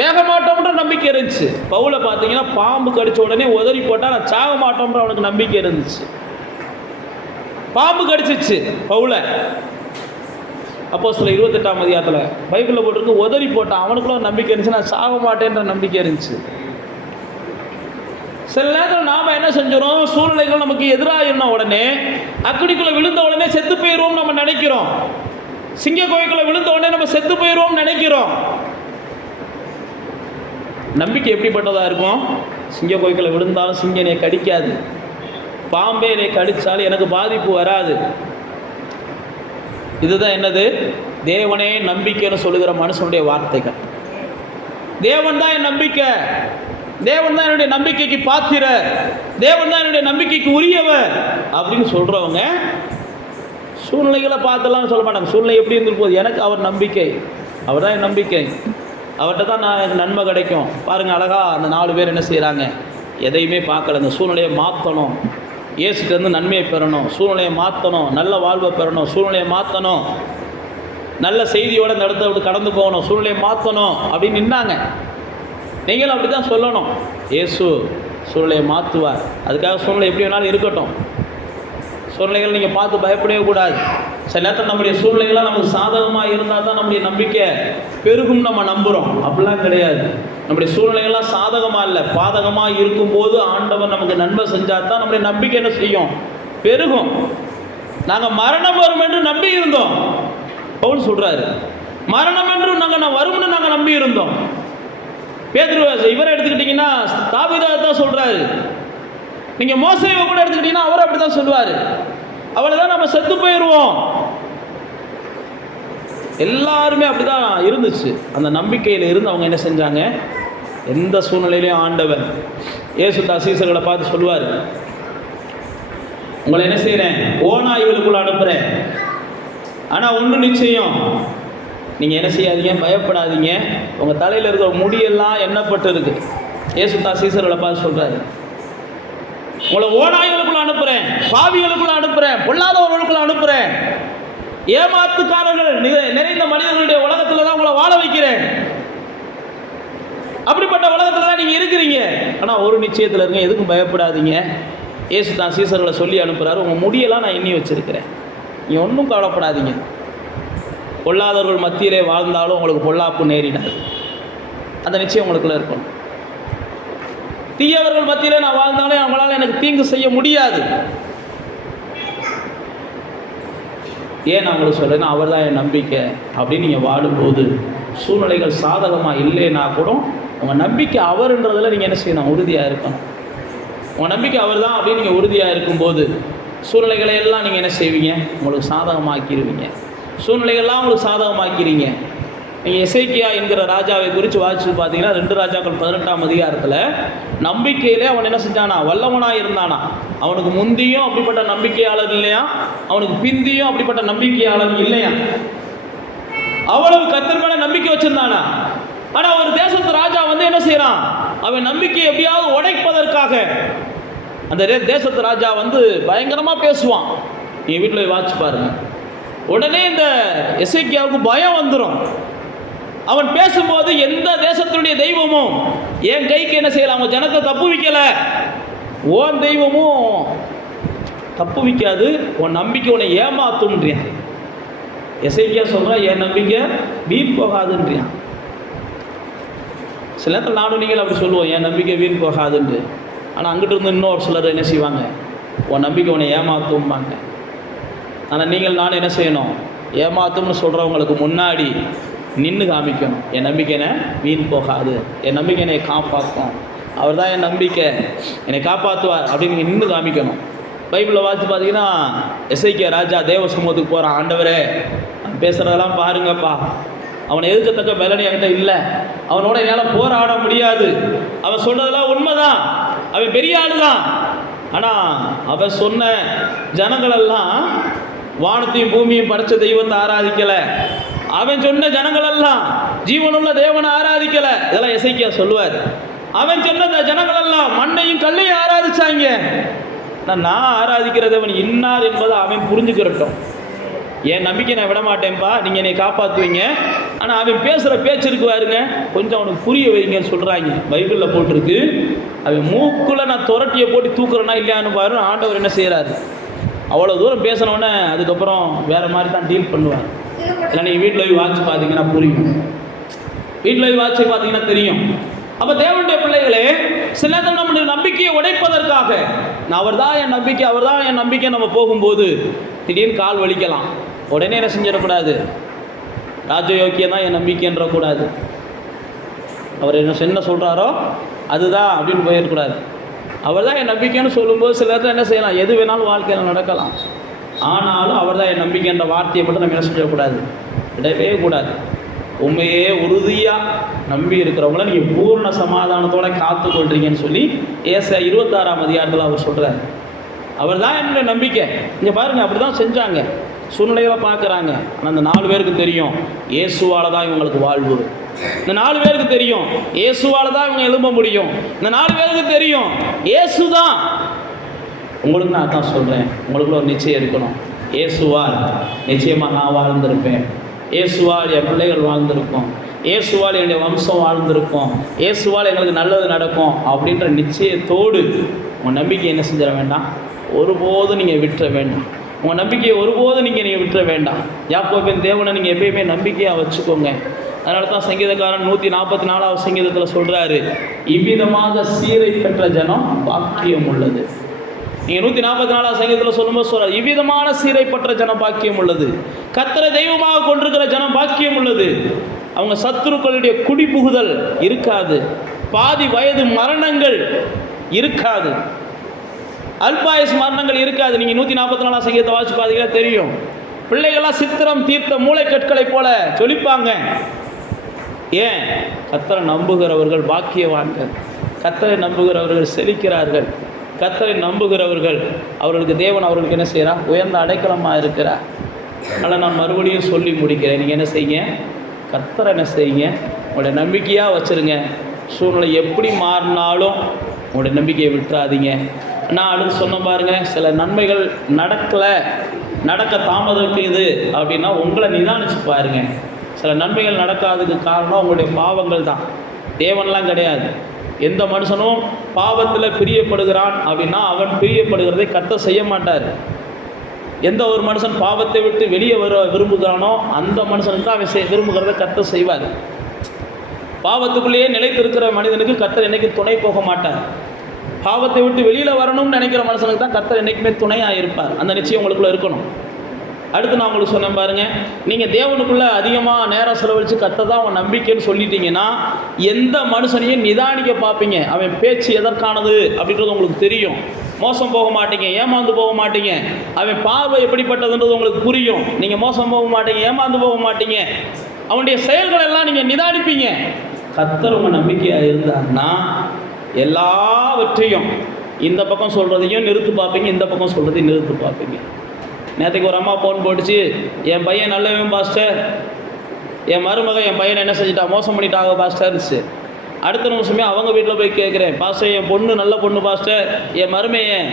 வேக மாட்டோம்ன்ற நம்பிக்கை இருந்துச்சு. பவுலை பார்த்தீங்கன்னா பாம்பு கடித்த உடனே உதறி போட்டால் நான் சாக மாட்டோம்ன்ற அவனுக்கு நம்பிக்கை இருந்துச்சு. பாம்பு கடிச்சிச்சு பவுலை. அப்போஸ்தலர் 28ஆம் அதிகாரத்தில் பைபிளில் போட்டிருக்கு, உதறி போட்டான். அவனுக்குள்ள நம்பிக்கை இருந்துச்சு, நான் சாக மாட்டேன்ற நம்பிக்கை இருந்துச்சு. சில நேரத்தில் நாம் என்ன செஞ்சிடும், சூழ்நிலைகள் நமக்கு எதிராக இருந்த உடனே, அக்கடிக்குள்ளே விழுந்த உடனே செத்து போயிடுவோம் நம்ம நினைக்கிறோம். சிங்க கோயிலுக்குள்ளே விழுந்த உடனே நம்ம செத்து போயிடுவோம் நினைக்கிறோம். நம்பிக்கை எப்படிப்பட்டதாக இருக்கும்? சிங்க கோயிலுக்குள்ளே விழுந்தாலும் சிங்கம் என்னை கடிக்காது, பாம்பே என்னை கடித்தாலும் எனக்கு பாதிப்பு வராது. இதுதான் என்னது? தேவனே நம்பிக்கைன்னு சொல்லுகிற மனுஷனுடைய வார்த்தைகள். தேவன் தான் என் நம்பிக்கை, தேவன் தான் என்னுடைய நம்பிக்கைக்கு பாத்திரர், தேவன் தான் என்னுடைய நம்பிக்கைக்கு உரியவர் அப்படின்னு சொல்கிறவங்க சூழ்நிலைகளை பார்த்தெல்லாம் சொல்ல மாட்டாங்க. சூழ்நிலை எப்படி இருந்துட்டு போகுது, எனக்கு அவர் நம்பிக்கை, அவர் தான் என் நம்பிக்கை, அவர்கிட்ட தான் நான் எனக்கு நன்மை கிடைக்கும். பாருங்கள் அழகாக அந்த 4 பேர் என்ன செய்கிறாங்க, எதையுமே பார்க்கல. அந்த சூழ்நிலையை மாற்றணும், இயேசுகிட்டேருந்து நன்மையை பெறணும், சூழ்நிலையை மாற்றணும், நல்ல வாழ்வை பெறணும், சூழ்நிலையை மாற்றணும், நல்ல செய்தியோடு இந்த இடத்த விட்டு கடந்து போகணும், சூழ்நிலையை மாற்றணும் அப்படின்னு நின்னாங்க. நீங்களும் அப்படி தான் சொல்லணும். இயேசு சூழ்நிலையை மாற்றுவார். அதுக்காக சூழ்நிலை எப்படி வேணாலும் இருக்கட்டும். சூழ்நிலைகள் நீங்கள் பார்த்து பயப்படவே கூடாது. சில நேரத்தில் நம்முடைய சூழ்நிலைகள்லாம் நமக்கு சாதகமாக இருந்தால் தான் நம்முடைய நம்பிக்கை பெருகும் நம்ம நம்புகிறோம். அப்படிலாம் கிடையாது. நம்முடைய சூழ்நிலைகள்லாம் சாதகமாக இல்லை, பாதகமாக இருக்கும்போது ஆண்டவர் நமக்கு நன்மை செஞ்சால் தான் நம்முடைய நம்பிக்கை என்ன செய்யும், பெருகும். நாங்கள் மரணம் வரும் என்று நம்பி இருந்தோம். பவுல் சொல்கிறாரு, மரணம் என்று நான் வரும்னு நாங்கள் நம்பி இருந்தோம். பேதுரு இவரை எடுத்துக்கிட்டிங்கன்னா தாவீதை தான் சொல்கிறாரு. நீங்கள் மோசேவை கூட எடுத்துக்கிட்டிங்கன்னா அவரை அப்படி தான் சொல்லுவார். அவளை தான் நம்ம செத்து போயிடுவோம். எல்லாருமே அப்படி தான் இருந்துச்சு. அந்த நம்பிக்கையில் இருந்து அவங்க என்ன செஞ்சாங்க, எந்த சூழ்நிலையிலையும் ஆண்டவர் இயேசு சீசர்களை பார்த்து சொல்லுவார், உங்களை என்ன செய்கிறேன், ஓநாய்களுக்குள்ள அனுப்புகிறேன். ஆனால் ஒன்று நிச்சயம், நீங்கள் என்ன செய்யாதீங்க, பயப்படாதீங்க. உங்கள் தலையில் இருக்கிற முடியெல்லாம் எண்ணப்பட்டு இருக்கு. இயேசு சீசர்களை பார்த்து சொல்கிறாரு, உங்களை ஓநாய்களுக்குள்ள அனுப்புகிறேன், பாவிகளுக்குள்ள அனுப்புகிறேன், பொல்லாதவர்களுக்குள்ள அனுப்புகிறேன், ஏமாத்துக்காரர்கள் நிறைந்த மனிதர்களுடைய உலகத்தில் தான் உங்களை வாழ வைக்கிறேன். அப்படிப்பட்ட உலகத்தில் தான் நீங்கள் இருக்கிறீங்க. ஆனால் ஒரு நிச்சயத்தில் இருங்க, எதுக்கும் பயப்படாதீங்க. இயேசு தான் சீசர்களை சொல்லி அனுப்புகிறாரு, உங்கள் முடியெல்லாம் நான் எண்ணி வச்சிருக்கிறேன், நீங்கள் ஒன்றும் கவலைப்படாதீங்க. பொல்லாதவர்கள் மத்தியிலே வாழ்ந்தாலும் உங்களுக்கு பொல்லாப்பு நேரிடாது. அந்த நிச்சயம் உங்களுக்குள்ள இருக்கணும். தீயவர்கள் மத்தியிலே நான் வாழ்ந்தாலே அவங்களால எனக்கு தீங்கு செய்ய முடியாது. ஏன் நான் உங்களுக்கு சொல்கிறேன்னா, அவர் தான் என் நம்பிக்கை அப்படின்னு நீங்கள் வாடும்போது சூழ்நிலைகள் சாதகமாக இல்லைன்னா கூட உங்கள் நம்பிக்கை அவர்ன்றதில் நீங்கள் என்ன செய்யணும், உறுதியாக இருக்கணும். உங்கள் நம்பிக்கை அவர் தான் அப்படின்னு நீங்கள் உறுதியாக இருக்கும்போது சூழ்நிலைகளை எல்லாம் நீங்கள் என்ன செய்வீங்க, உங்களுக்கு சாதகமாக்கிடுவீங்க. சூழ்நிலைகள்லாம் உங்களுக்கு சாதகமாக்கிறீங்க. நீங்கள் எசேக்கியா என்கிற ராஜாவை குறித்து வாசித்து பார்த்தீங்கன்னா 2 ராஜாக்கள் 18ஆம் அதிகாரத்தில் நம்பிக்கையிலே அவன் என்ன செஞ்சானா, வல்லவனாக இருந்தானா. அவனுக்கு முந்தியும் அப்படிப்பட்ட நம்பிக்கையாளர் இல்லையா, அவனுக்கு பிந்தியும் அப்படிப்பட்ட நம்பிக்கையாளர் இல்லையா. அவ்வளவு கர்த்தர் மேல நம்பிக்கை வச்சிருந்தானா. ஆனால் ஒரு தேசத்து ராஜா வந்து என்ன செய்யறான், அவன் நம்பிக்கையை எப்படியாவது உடைப்பதற்காக அந்த தேசத்து ராஜா வந்து பயங்கரமாக பேசுவான். நீங்கள் வீட்டில் வாட்சி பாருங்க. உடனே இந்த எசேக்கியாவுக்கு பயம் வந்துடும். அவன் பேசும்போது எந்த தேசத்தினுடைய தெய்வமும் என் கைக்கு என்ன செய்யலாம், அவங்க ஜனத்தை தப்பு வைக்கல, உன் தெய்வமும் தப்பு வைக்காது, உன் நம்பிக்கை உன்னை ஏமாத்துன்றியான். எசேக்கியா சொல்கிறான், என் நம்பிக்கை வீண் போகாதுன்றியான். சில நேரத்தில் நானும் நீங்கள் அப்படி சொல்லுவோம், என் நம்பிக்கை வீண் போகாதுன்று. ஆனால் அங்கிட்டு இருந்து இன்னொரு சிலர் என்ன செய்வாங்க, உன் நம்பிக்கை உன்னை ஏமாத்தும்பாங்க. ஆனால் நானும் என்ன செய்யணும், ஏமாத்தும்னு சொல்கிறவங்களுக்கு முன்னாடி நின்று காமிக்கணும், என் நம்பிக்கை என்னை வீண் போகாது, என் நம்பிக்கை என்னை காப்பாற்றும், அவர் தான் என் நம்பிக்கை, என்னை காப்பாற்றுவார் அப்படின்னு நின்று காமிக்கணும். பைபிளில் வாசித்து பார்த்தீங்கன்னா எசேக்கியா ராஜா தேவ சமூகத்துக்கு போகிறான். ஆண்டவரே பேசுகிறதெல்லாம் பாருங்கப்பா, அவனை எதிர்க்கத்தக்க பலனை என்கிட்ட இல்லை, அவனோட என்னால் போராட முடியாது, அவன் சொல்கிறதெல்லாம் உண்மைதான், அவன் பெரிய ஆள் தான். ஆனால் அவன் சொன்ன ஜனங்களெல்லாம் வானத்தையும் பூமியும் படைச்ச தெய்வத்தை ஆராதிக்கலை, அவன் சொன்ன ஜனங்கள் எல்லாம் ஜீவனுள்ள தேவனை ஆராதிக்கல. இதெல்லாம் எசேக்கியா சொல்லுவார். அவன் சொன்ன ஜனங்கள் எல்லாம் மண்ணையும் கல்லையும் ஆராதிச்சாங்க. நான் ஆராதிக்கிற தேவன் இன்னார் என்பதை அவன் புரிஞ்சுக்கிறட்டும். என் நம்பிக்கை நான் விட மாட்டேன்ப்பா, நீங்கள் என்னை காப்பாற்றுவீங்க. ஆனால் அவன் பேசுகிற பேச்சு இருக்கு பாருங்க, கொஞ்சம் அவனுக்கு புரிய வைங்கன்னு சொல்கிறாங்க. பைபிளில் போட்டிருக்கு. அவன் மூக்குள்ள நான் துரட்டியை போட்டு தூக்குறேன்னா இல்லையான்னு பாரு. ஆண்டவர் என்ன செய்கிறாரு, அவ்வளோ தூரம் பேசினவுடனே அதுக்கப்புறம் வேறு மாதிரி தான் டீல் பண்ணுவார். இல்லை நீங்கள் வீட்டில் போய் வாட்சி பார்த்தீங்கன்னா புரியும். வீட்டில் போய் வாட்சி பார்த்தீங்கன்னா தெரியும். அப்போ தேவனுடைய பிள்ளைகளே, சில நேரம் நம்முடைய நம்பிக்கையை உடைப்பதற்காக அவர் தான் என் நம்பிக்கை, அவர் தான் என் நம்பிக்கை நம்ம போகும்போது திடீர்னு கால் வலிக்கலாம். உடனே என்ன செஞ்சிடக்கூடாது, ராஜயோக்கியம் தான் என் நம்பிக்கைன்ற கூடாது. அவர் என்ன சொல்கிறாரோ அதுதான் அப்படின்னு போயிடக்கூடாது. அவர் தான் என் நம்பிக்கைன்னு சொல்லும்போது சில நேரத்தில் என்ன செய்யலாம், எது வேணாலும் வாழ்க்கையில் நடக்கலாம். ஆனாலும் அவர் தான் என் நம்பிக்கைன்ற வார்த்தையை மட்டும் நம்ம என்ன செஞ்சிடக்கூடாது, விடவே கூடாது. உண்மையே உறுதியாக நம்பி இருக்கிறவங்கள நீங்கள் பூர்ண சமாதானத்தோடு காத்துக்கொள்றீங்கன்னு சொல்லி ஏசாயா 26ஆம் அதிகாரத்தில் அவர் சொல்கிறார். அவர் தான் என்னுடைய நம்பிக்கை. இங்கே பாருங்கள், அப்படி தான் செஞ்சாங்க. சூழ்நிலைகளை பார்க்குறாங்க. ஆனால் அந்த 4 பேருக்கு தெரியும் இயேசுவால் தான் இவங்களுக்கு வாழ்வு. இந்த 4 பேருக்கு தெரியும் இயேசுவால் தான் இவங்க எழும்ப முடியும். இந்த 4 பேருக்கு தெரியும் இயேசு தான். உங்களுக்கு நான் தான் சொல்கிறேன், உங்களுக்குள்ள ஒரு நிச்சயம் இருக்கணும். இயேசுவால் நிச்சயமாக நான் வாழ்ந்திருப்பேன். இயேசுவால் என் பிள்ளைகள் வாழ்ந்திருக்கோம். இயேசுவால் என்னுடைய வம்சம் வாழ்ந்திருக்கோம். இயேசுவால் எங்களுக்கு நல்லது நடக்கும் அப்படின்ற நிச்சயத்தோடு உங்கள் நம்பிக்கையை என்ன செஞ்சிட வேண்டாம், ஒருபோதும் நீங்கள் விட்டுற வேண்டாம். உங்கள் நம்பிக்கையை ஒருபோதும் நீங்கள் விட்டுற வேண்டாம். யாக்கோபின் தேவனை நீங்கள் எப்பயுமே நம்பிக்கையாக வச்சுக்கோங்க. அதனால தான் சங்கீதக்காரன் 144ஆவது சங்கீதத்தில் சொல்கிறாரு, இவ்விதமாக சீரை பெற்ற ஜனம் பாக்கியம் உள்ளது. நீங்கள் 144ஆவது சங்கீதத்தில் சொல்லும்போது சொல்கிறார், இவ்விதமான சீரை பெற்ற ஜனம் பாக்கியம் உள்ளது. கர்த்தரை தெய்வமாக கொண்டிருக்கிற ஜனம் பாக்கியம் உள்ளது. அவங்க சத்துருக்களுடைய குடிபுகுதல் இருக்காது. பாதி வயது மரணங்கள் இருக்காது. அல்பாயுஸ் மரணங்கள் இருக்காது. நீங்கள் 144ஆம் சங்கீதத்தை வாசிச்சு பார்த்தீங்கன்னா தெரியும். பிள்ளைகளாம் சித்திரம் தீர்த்த மூளைக்கற்களை போல ஜொலிப்பாங்க. ஏன்? கர்த்தரை நம்புகிறவர்கள் பாக்கியவான்கள். கர்த்தரை நம்புகிறவர்கள் செழிக்கிறார்கள். கர்த்தரை நம்புகிறவர்கள் அவர்களுக்கு தேவன் அவர்களுக்கு என்ன செய்கிறார், உயர்ந்த அடைக்கலமாக இருக்கிறார். அதனால் நான் மறுபடியும் சொல்லி முடிக்கிறேன். நீங்கள் என்ன செய்யுங்க, கர்த்தரை என்ன செய்யுங்க, உங்களுடைய நம்பிக்கையாக வச்சுருங்க. சூழ்நிலை எப்படி மாறினாலும் உங்களுடைய நம்பிக்கையை விட்டுறாதீங்க. நான் அடுத்து சொன்ன பாருங்கள், சில நன்மைகள் நடக்க தாமதிக்குது அப்படின்னா உங்களை நிதானிச்சு பாருங்கள். சில நன்மைகள் நடக்காததுக்கு காரணம் உங்களுடைய பாவங்கள் தான், தேவன்லாம் கிடையாது. எந்த மனுஷனும் பாவத்தில் பிரியப்படுகிறான் அப்படின்னா அவன் பிரியப்படுகிறதை கர்த்தர் செய்ய மாட்டார். எந்த ஒரு மனுஷன் பாவத்தை விட்டு வெளியே விரும்புகிறானோ அந்த மனுஷனுக்கு தான் அவன் விரும்புகிறத கர்த்தர் செய்வார். பாவத்துக்குள்ளேயே நிலைத்திருக்கிற மனிதனுக்கு கர்த்தர் என்றைக்கும் துணை போக மாட்டார். பாவத்தை விட்டு வெளியில் வரணும்னு நினைக்கிற மனுஷனுக்கு தான் கர்த்தர் என்றைக்குமே துணையாக இருப்பார். அந்த நிச்சயம் உங்களுக்குள்ளே இருக்கணும். அடுத்து நான் உங்களுக்கு சொன்னேன் பாருங்கள், நீங்கள் தேவனுக்குள்ளே அதிகமாக நேரம் செலவழித்து கர்த்தர் தான் உங்கள் நம்பிக்கைன்னு சொல்லிட்டீங்கன்னா எந்த மனுஷனையும் நிதானிக்க பார்ப்பீங்க. அவன் பேச்சு எதற்கானது அப்படின்றது உங்களுக்கு தெரியும். மோசம் போக மாட்டீங்க, ஏமாந்து போக மாட்டீங்க. அவன் பார்வை எப்படிப்பட்டதுன்றது உங்களுக்கு புரியும். நீங்கள் மோசம் போக மாட்டீங்க, ஏமாந்து போக மாட்டீங்க. அவனுடைய செயல்கள் எல்லாம் நீங்கள் நிதானிப்பீங்க. கர்த்தர் உங்கள் நம்பிக்கையாக இருந்தார்னா எல்லாவற்றையும் இந்த பக்கம் சொல்கிறதையும் நிறுத்து பார்ப்பீங்க, இந்த பக்கம் சொல்கிறதையும் நிறுத்து பார்ப்பீங்க. நேற்றுக்கு ஒரு அம்மா ஃபோன் போட்டுச்சு, என் பையன் நல்லவன் பாஸ்டர், என் மருமகன் என் பையனை என்ன செஞ்சுட்டா, மோசம் பண்ணிட்டாங்க பாஸ்டர்னுச்சு. அடுத்த நிமிஷமே அவங்க வீட்டில் போய் கேட்குறேன், பாஸ்டர் என் பொண்ணு நல்ல பொண்ணு பாஸ்டர், என் மருமையன்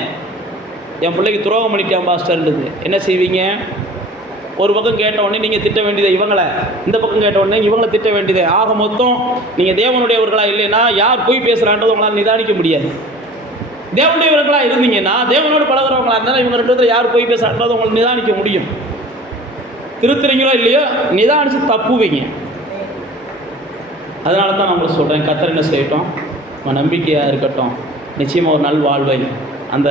என் பிள்ளைக்கு துரோகம் பண்ணிட்டான் பாஸ்டர்ன்றது. என்ன செய்வீங்க? ஒரு பக்கம் கேட்ட உடனே நீங்கள் திட்ட வேண்டியதை இவங்களை, இந்த பக்கம் கேட்ட உடனே இவங்களை திட்ட வேண்டியதை. ஆக மொத்தம் நீங்கள் தேவனுடையவர்களாக இல்லைன்னா யார் போய் பேசுகிறான்றது உங்களால் நிதானிக்க முடியாது. தேவனுடையவர்களாக இருந்தீங்கன்னா, தேவனோடு பழகிறவங்களா இருந்தாலும் இவங்க 2 பேர் யார் போய் பேசுகிறான்றது உங்களுக்கு நிதானிக்க முடியும். திருத்துறீங்களோ இல்லையோ நிதானித்து தப்புவீங்க. அதனால தான் நான் உங்களுக்கு சொல்கிறேன், கர்த்தர் என்ன செய்யட்டும், உங்கள் நம்பிக்கையாக இருக்கட்டும். நிச்சயமாக ஒரு நல் வாழ்வை அந்த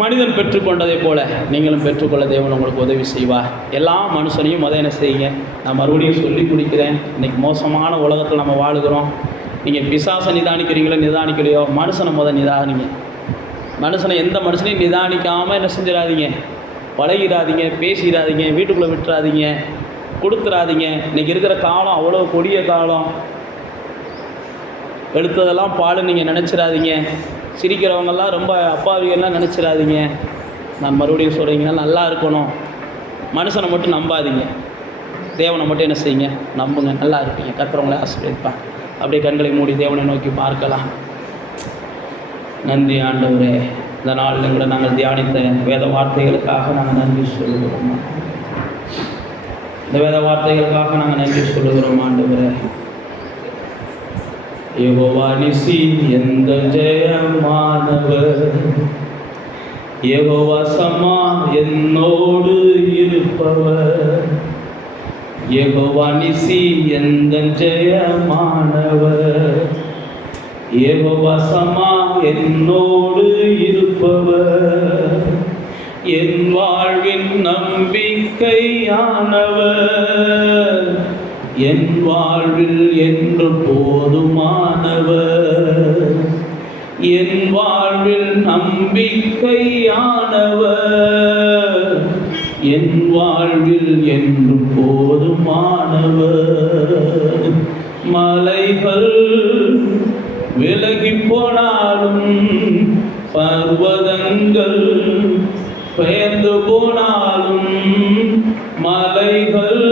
மனிதன் பெற்றுக்கொண்டதை போல நீங்களும் பெற்றுக்கொள்ள தேவன் உங்களுக்கு உதவி செய்வார். எல்லா மனுஷனையும் என்ன செய்யுங்க, நான் மறுபடியும் சொல்லி கொடுக்கிறேன். இன்றைக்கி மோசமான உலகத்தில் நம்ம வாழுகிறோம். நீங்கள் பிசாசை நிதானிக்கிறீங்களோ நிதானிக்கலையோ, மனுஷனை நிதானிங்க. மனுஷனை எந்த மனுஷனையும் நிதானிக்காமல் என்ன செஞ்சிடாதீங்க, பழகிடாதீங்க, பேசிடாதீங்க, வீட்டுக்குள்ளே விட்டுறாதீங்க, கொடுத்துடாதீங்க. இன்றைக்கி இருக்கிற காலம் அவ்வளோ கொடிய காலம். எடுத்ததெல்லாம் பாடு நீங்கள் நினச்சிடாதீங்க. சிரிக்கிறவங்கெல்லாம் ரொம்ப அப்பாவிகள்லாம் நினச்சிடாதீங்க. நான் மறுபடியும் சொல்கிறீங்கன்னா நல்லா இருக்கணும். மனுஷனை மட்டும் நம்பாதீங்க. தேவனை மட்டும் என்ன செய்யுங்க, நம்புங்க, நல்லா இருப்பீங்க. கர்த்தர் ஆசீர்வதிப்பார். அப்படியே கண்களை மூடி தேவனை நோக்கி பார்க்கலாம். நன்றி ஆண்டவரே, இந்த நாளில் கூட நாங்கள் தியானித்த வேத வார்த்தைகளுக்காக நாங்கள் நன்றி சொல்லுகிறோம். இந்த வேத வார்த்தைகளுக்காக நாங்கள் நன்றி சொல்லுகிறோம் ஆண்டவரே. யெகோவா நிசி எந்த ஜெயமானவர், யெகோவா சமா என்னோடு இருப்பவர், யெகோவா நிசி எந்த ஜெயமானவர், யெகோவா சமா என்னோடு இருப்பவர், என் வாழ்வின் நம்பிக்கையானவர், என் வாழ்வில் என்று போதுமானவர், என் வாழ்வில் நம்பிக்கையானவர், என் வாழ்வில் என்று போதுமானவர். மலைகள் விலகி போனாலும், பர்வதங்கள் பெயர்ந்து போனாலும், மலைகள்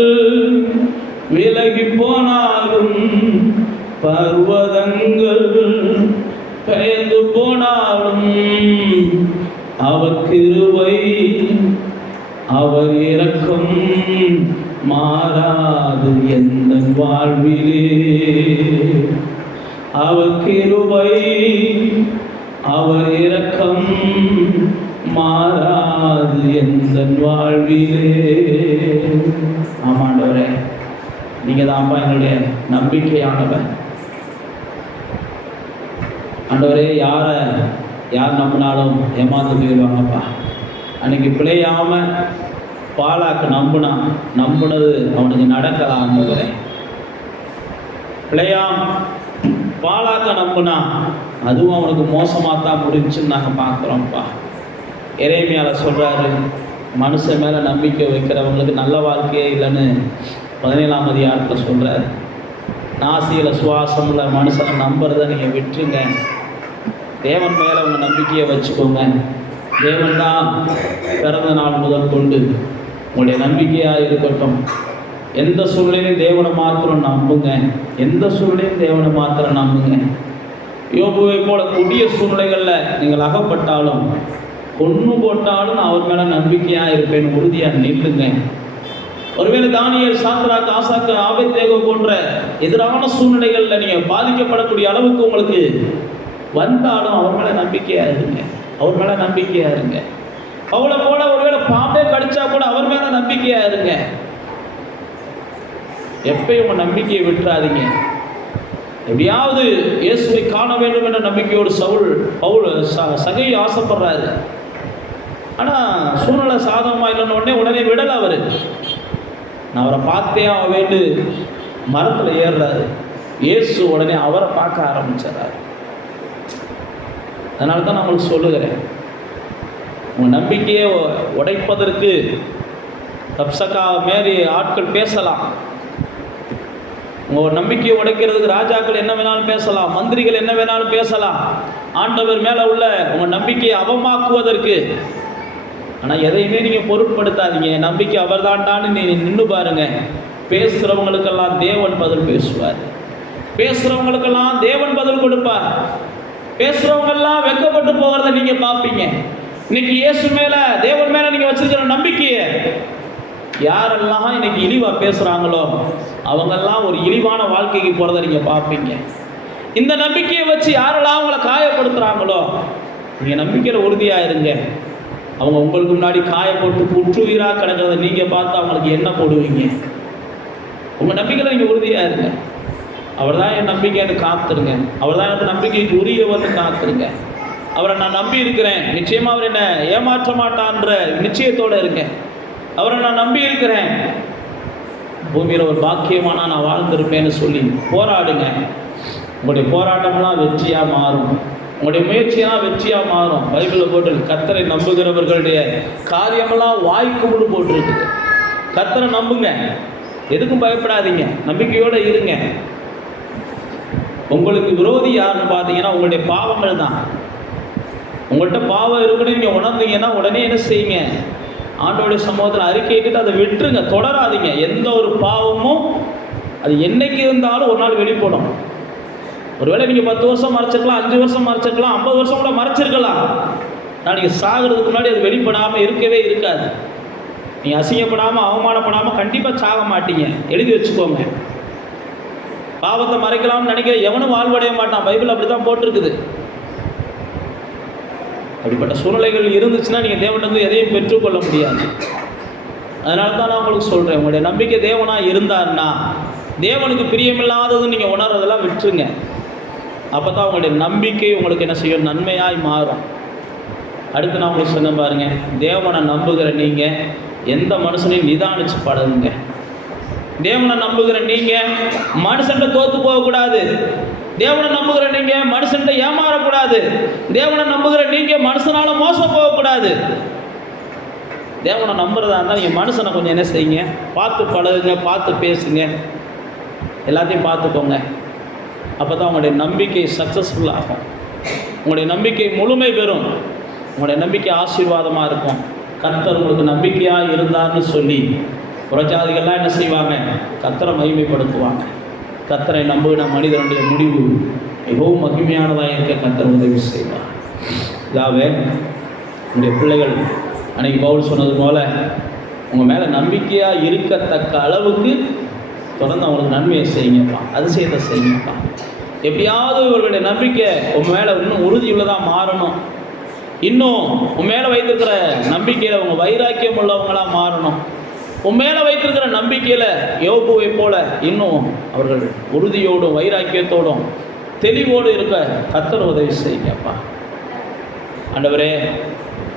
விலகி போனாலும், பர்வதங்கள் பெயர்ந்து போனாலும், அவர் கிருபை அவர் இரக்கம் மாறாது எந்த வாழ்விலே, அவர் கிருபை அவர் இரக்கம் மாறாது எந்த வாழ்விலே. ஆமாண்டவரே, நீங்கள் தான்ப்பா என்னுடைய நம்பிக்கையானவர். ஆண்டவரே, யார் நம்பினாலும் ஏமாந்து போயிடுவாங்கப்பா. அன்றைக்கி பிழையாமல் பாலாக்கு நம்புனது அவனுக்கு நடக்கலாம். ஆண்டவரே, பிழையாம பாலாக்க நம்புனா அதுவும் அவனுக்கு மோசமாக தான் முடிஞ்சுன்னு நாங்கள் பார்க்குறோம்ப்பா. எரேமியாவில் சொல்கிறாரு, மனுஷன் மேலே நம்பிக்கை வைக்கிறவங்களுக்கு நல்ல வாழ்க்கையே இல்லைன்னு 17ஆம் அதிகாரத்தில் சொல்கிறார். நாசியில் சுவாசமில் மனுஷனை நம்புறதை நீங்கள் விட்டுருங்க, தேவன் மேலே உங்கள் நம்பிக்கையை வச்சுக்கோங்க. தேவன் தான் பிறந்த நாள் முதல் கொண்டு உங்களுடைய நம்பிக்கையாக இருக்கட்டும். எந்த சூழ்நிலையும் தேவனை மாத்திரம் நம்புங்க, எந்த சூழ்நிலையும் தேவனை மாத்திரம் நம்புங்க. யோபுவை போல கொடிய சூழ்நிலைகளில் நீங்கள் அகப்பட்டாலும், கொன்று போட்டாலும் நான் அவர் மேலே நம்பிக்கையாக இருப்பேன், உறுதியாக நில்லுங்க. ஒருவேளை தானியேல், சாத்ராக், ஆசாக்கு, ஆபேத்நேகோ போன்ற எதிரான சூழ்நிலைகளில் நீங்கள் பாதிக்கப்படக்கூடிய அளவுக்கு உங்களுக்கு வந்தாலும் அவர் மேலே நம்பிக்கையாக இருங்க, அவர் மேலே நம்பிக்கையாக இருங்க. அவளை போல ஒருவேளை பாம்பே கடிச்சா கூட அவர் மேலே நம்பிக்கையாக இருங்க. எப்பயும் உங்கள் நம்பிக்கையை விட்டுறாதீங்க. எப்படியாவது இயேசுவை காண வேண்டும் என்ற நம்பிக்கையோடு சகை ஆசைப்படுறாரு. ஆனால் சூழ்நிலை சாதகமாக இல்லைன்னு உடனே விடலை. நான் அவரை பார்த்தே அவன் வேண்டு மரத்தில் ஏறுறாரு. இயேசு உடனே அவரை பார்க்க ஆரம்பிச்சிடறாரு. அதனால தான் நான் உங்களுக்கு சொல்லுகிறேன், உங்கள் நம்பிக்கையை உடைப்பதற்கு ரப்சக்கா மாரி ஆட்கள் பேசலாம். உங்கள் நம்பிக்கையை உடைக்கிறதுக்கு ராஜாக்கள் என்ன வேணாலும் பேசலாம், மந்திரிகள் என்ன வேணாலும் பேசலாம், ஆண்டவர் மேலே உள்ள உங்கள் நம்பிக்கையை அவமாக்குவதற்கு. ஆனால் எதையுமே நீங்கள் பொருட்படுத்தாதீங்க. நம்பிக்கை அவர் தான்டான்னு நீங்கள் நின்று பாருங்கள். பேசுகிறவங்களுக்கெல்லாம் தேவன் பதில் பேசுவார், பேசுகிறவங்களுக்கெல்லாம் தேவன் பதில் கொடுப்பார். பேசுகிறவங்கெல்லாம் வெட்கப்பட்டு போகிறத நீங்கள் பார்ப்பீங்க. இன்னைக்கு இயேசு மேலே, தேவன் மேலே நீங்கள் வச்சிருக்கிற நம்பிக்கையை யாரெல்லாம் இன்னைக்கு இழிவாக பேசுகிறாங்களோ அவங்கெல்லாம் ஒரு இழிவான வாழ்க்கைக்கு போகிறத நீங்கள் பார்ப்பீங்க. இந்த நம்பிக்கையை வச்சு யாரெல்லாம் அவங்கள காயப்படுத்துகிறாங்களோ நீங்கள் நம்பிக்கையில் உறுதியாக இருங்க. அவங்க உங்களுக்கு முன்னாடி காயப்பட்டு புற்றுயிராக கிடக்கிறத நீங்கள் பார்த்து அவங்களுக்கு என்ன போடுவீங்க? உங்கள் நம்பிக்கையில் நீங்கள் உறுதியாக இருங்க. அவர் தான் என் நம்பிக்கைன்னு காத்துருங்க. அவர் தான் எனக்கு நம்பிக்கைக்கு உரியவர்னு காத்துருங்க. அவரை நான் நம்பி இருக்கிறேன், நிச்சயமாக அவர் என்னை ஏமாற்ற மாட்டான்ற நிச்சயத்தோடு இருக்கேன். அவரை நான் நம்பி இருக்கிறேன், பூமியில் ஒரு பாக்கியமான நான் வாழ்ந்திருப்பேன்னு சொல்லி போராடுங்க. உங்களுடைய போராட்டம்லாம் வெற்றியாக மாறும், உங்களுடைய முயற்சியெல்லாம் வெற்றியாக மாறும். பைபிளில் போட்டு கர்த்தரை நம்புகிறவர்களுடைய காரியமெல்லாம் வாய்க்கும்னு போட்டிருக்குது. கர்த்தரை நம்புங்க, எதுக்கும் பயப்படாதீங்க, நம்பிக்கையோடு இருங்க. உங்களுக்கு விரோதி யாருன்னு பார்த்தீங்கன்னா உங்களுடைய பாவங்கள் தான். உங்கள்கிட்ட பாவம் இருக்குன்னு நீங்கள் உணர்ந்தீங்கன்னா உடனே என்ன செய்யுங்க? ஆண்டவருடைய சமூகத்தில் அறிக்கையிட்டு அதை விட்டுருங்க, தொடராதீங்க. எந்த ஒரு பாவமும் அது என்னைக்கு இருந்தாலும் ஒரு நாள் வெளிப்படும். ஒருவேளை நீங்கள் 10 வருஷம் மறைச்சிருக்கலாம், 5 வருஷம் மறைச்சிருக்கலாம், 50 வருஷம் கூட மறைச்சிருக்கலாம். நான் நீங்கள் சாகிறதுக்கு முன்னாடி அது வெளிப்படாமல் இருக்கவே இருக்காது. நீங்கள் அசிங்கப்படாமல் அவமானப்படாமல் கண்டிப்பாக சாக மாட்டீங்க. எழுதி வச்சுக்கோங்க. பாவத்தை மறைக்கலாம்னு நினைக்கிற எவனும் வாழ்வடைய மாட்டான். பைபிள் அப்படி தான் போட்டிருக்குது. அப்படிப்பட்ட சூழ்நிலைகள் இருந்துச்சுன்னா நீங்கள் தேவனிடம் எதையும் பெற்றுக்கொள்ள முடியாது. அதனால தான் நான் உங்களுக்கு சொல்கிறேன், உங்களுடைய நம்பிக்கை தேவனாக இருந்தார்னா தேவனுக்கு பிரியமில்லாததுன்னு நீங்கள் உணர்றதெல்லாம் விட்டுருங்க. அப்போ தான் உங்களுடைய நம்பிக்கை உங்களுக்கு என்ன செய்யும், நன்மையாய் மாறும். அடுத்து நான் உங்களுக்கு சொன்ன பாருங்கள், தேவனை நம்புகிற நீங்கள் எந்த மனுஷனையும் நிதானிச்சு பழகுங்க. தேவனை நம்புகிற நீங்கள் மனுஷன்ட்ட தோற்று போகக்கூடாது. தேவனை நம்புகிற நீங்கள் மனுஷன்ட்ட ஏமாறக்கூடாது. தேவனை நம்புகிற நீங்கள் மனுஷனால் மோசம் போகக்கூடாது. தேவனை நம்புறதா இருந்தால் நீங்கள் மனுஷனை கொஞ்சம் என்ன செய்யுங்க, பார்த்து பழகுங்க, பார்த்து பேசுங்க, எல்லாத்தையும் பார்த்துக்கோங்க. அப்போ தான் உங்களுடைய நம்பிக்கை சக்ஸஸ்ஃபுல் ஆகும். உங்களுடைய நம்பிக்கை முழுமை பெறும். உங்களுடைய நம்பிக்கை ஆசீர்வாதமாக இருக்கும். கர்த்தர் உங்களுக்கு நம்பிக்கையாக இருந்தார்னு சொல்லி புறஜாதிகள்லாம் என்ன செய்வாங்க, கர்த்தரை மகிமைப்படுத்துவாங்க. கர்த்தரை நம்புகிற மனிதனுடைய முடிவு மிகவும் மகிமையானதாக இருக்க கர்த்தர் உதவி செய்வார். இதாவே உங்களுடைய பிள்ளைகள் அன்றைக்கி பவுல் சொன்னது போல் உங்கள் மேலே நம்பிக்கையாக இருக்கத்தக்க அளவுக்கு தொடர்ந்து அவங்களுக்கு நன்மையை செய்யுங்கப்பா, அதிசயத்தை செய்யுங்கப்பா. எப்படியாவது இவர்களுடைய நம்பிக்கை உங்கள் மேலே இன்னும் உறுதியுள்ளதாக மாறணும். இன்னும் உன் மேலே வைத்திருக்கிற நம்பிக்கையில் உங்கள் வைராக்கியம் உள்ளவங்களாக மாறணும். உன் மேலே வைத்திருக்கிற நம்பிக்கையில் யோபுவை போல இன்னும் அவர்கள் உறுதியோடும் வைராக்கியத்தோடும் தெளிவோடு இருக்க கர்த்தர் உதவி செய்யுங்கப்பா. ஆண்டவரே,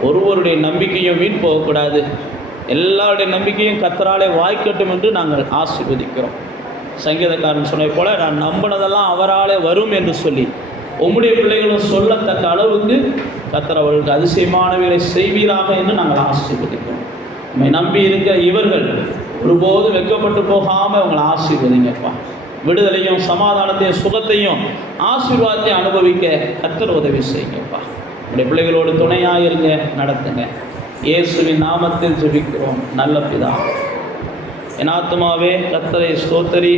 ஒருவருடைய நம்பிக்கையும் வீண் போகக்கூடாது. எல்லாருடைய நம்பிக்கையும் கர்த்தராலே வாய்க்கட்டும் என்று நாங்கள் ஆசீர்வதிக்கிறோம். சங்கீதக்காரன் சொன்னதை போல, நான் நம்பினதெல்லாம் அவராலே வரும் என்று சொல்லி உம்முடைய பிள்ளைகளும் சொல்லத்தக்க அளவுக்கு கர்த்தர் அவர்களுக்கு அதிசயமானவைகளை செய்வீராக என்று நாங்கள் ஆசீர்வதிக்கிறோம். உம்மை நம்பி இருக்கிற இவர்கள் ஒருபோதும் வெட்கப்பட்டு போகாமல் உங்களை ஆசீர்வதிங்கப்பா. விடுதலையும் சமாதானத்தையும் சுகத்தையும் ஆசீர்வாதத்தையும் அனுபவிக்க கர்த்தர் உதவி செய்யுங்கப்பா. உங்களுடைய பிள்ளைகளோடு துணையாக இருங்க, நடத்துங்க. இயேசுவின் நாமத்தில் ஜெபிக்கிறோம் நல்ல பிதாவே. என் ஆத்துமாவே கர்த்தரை ஸ்தோத்திரி.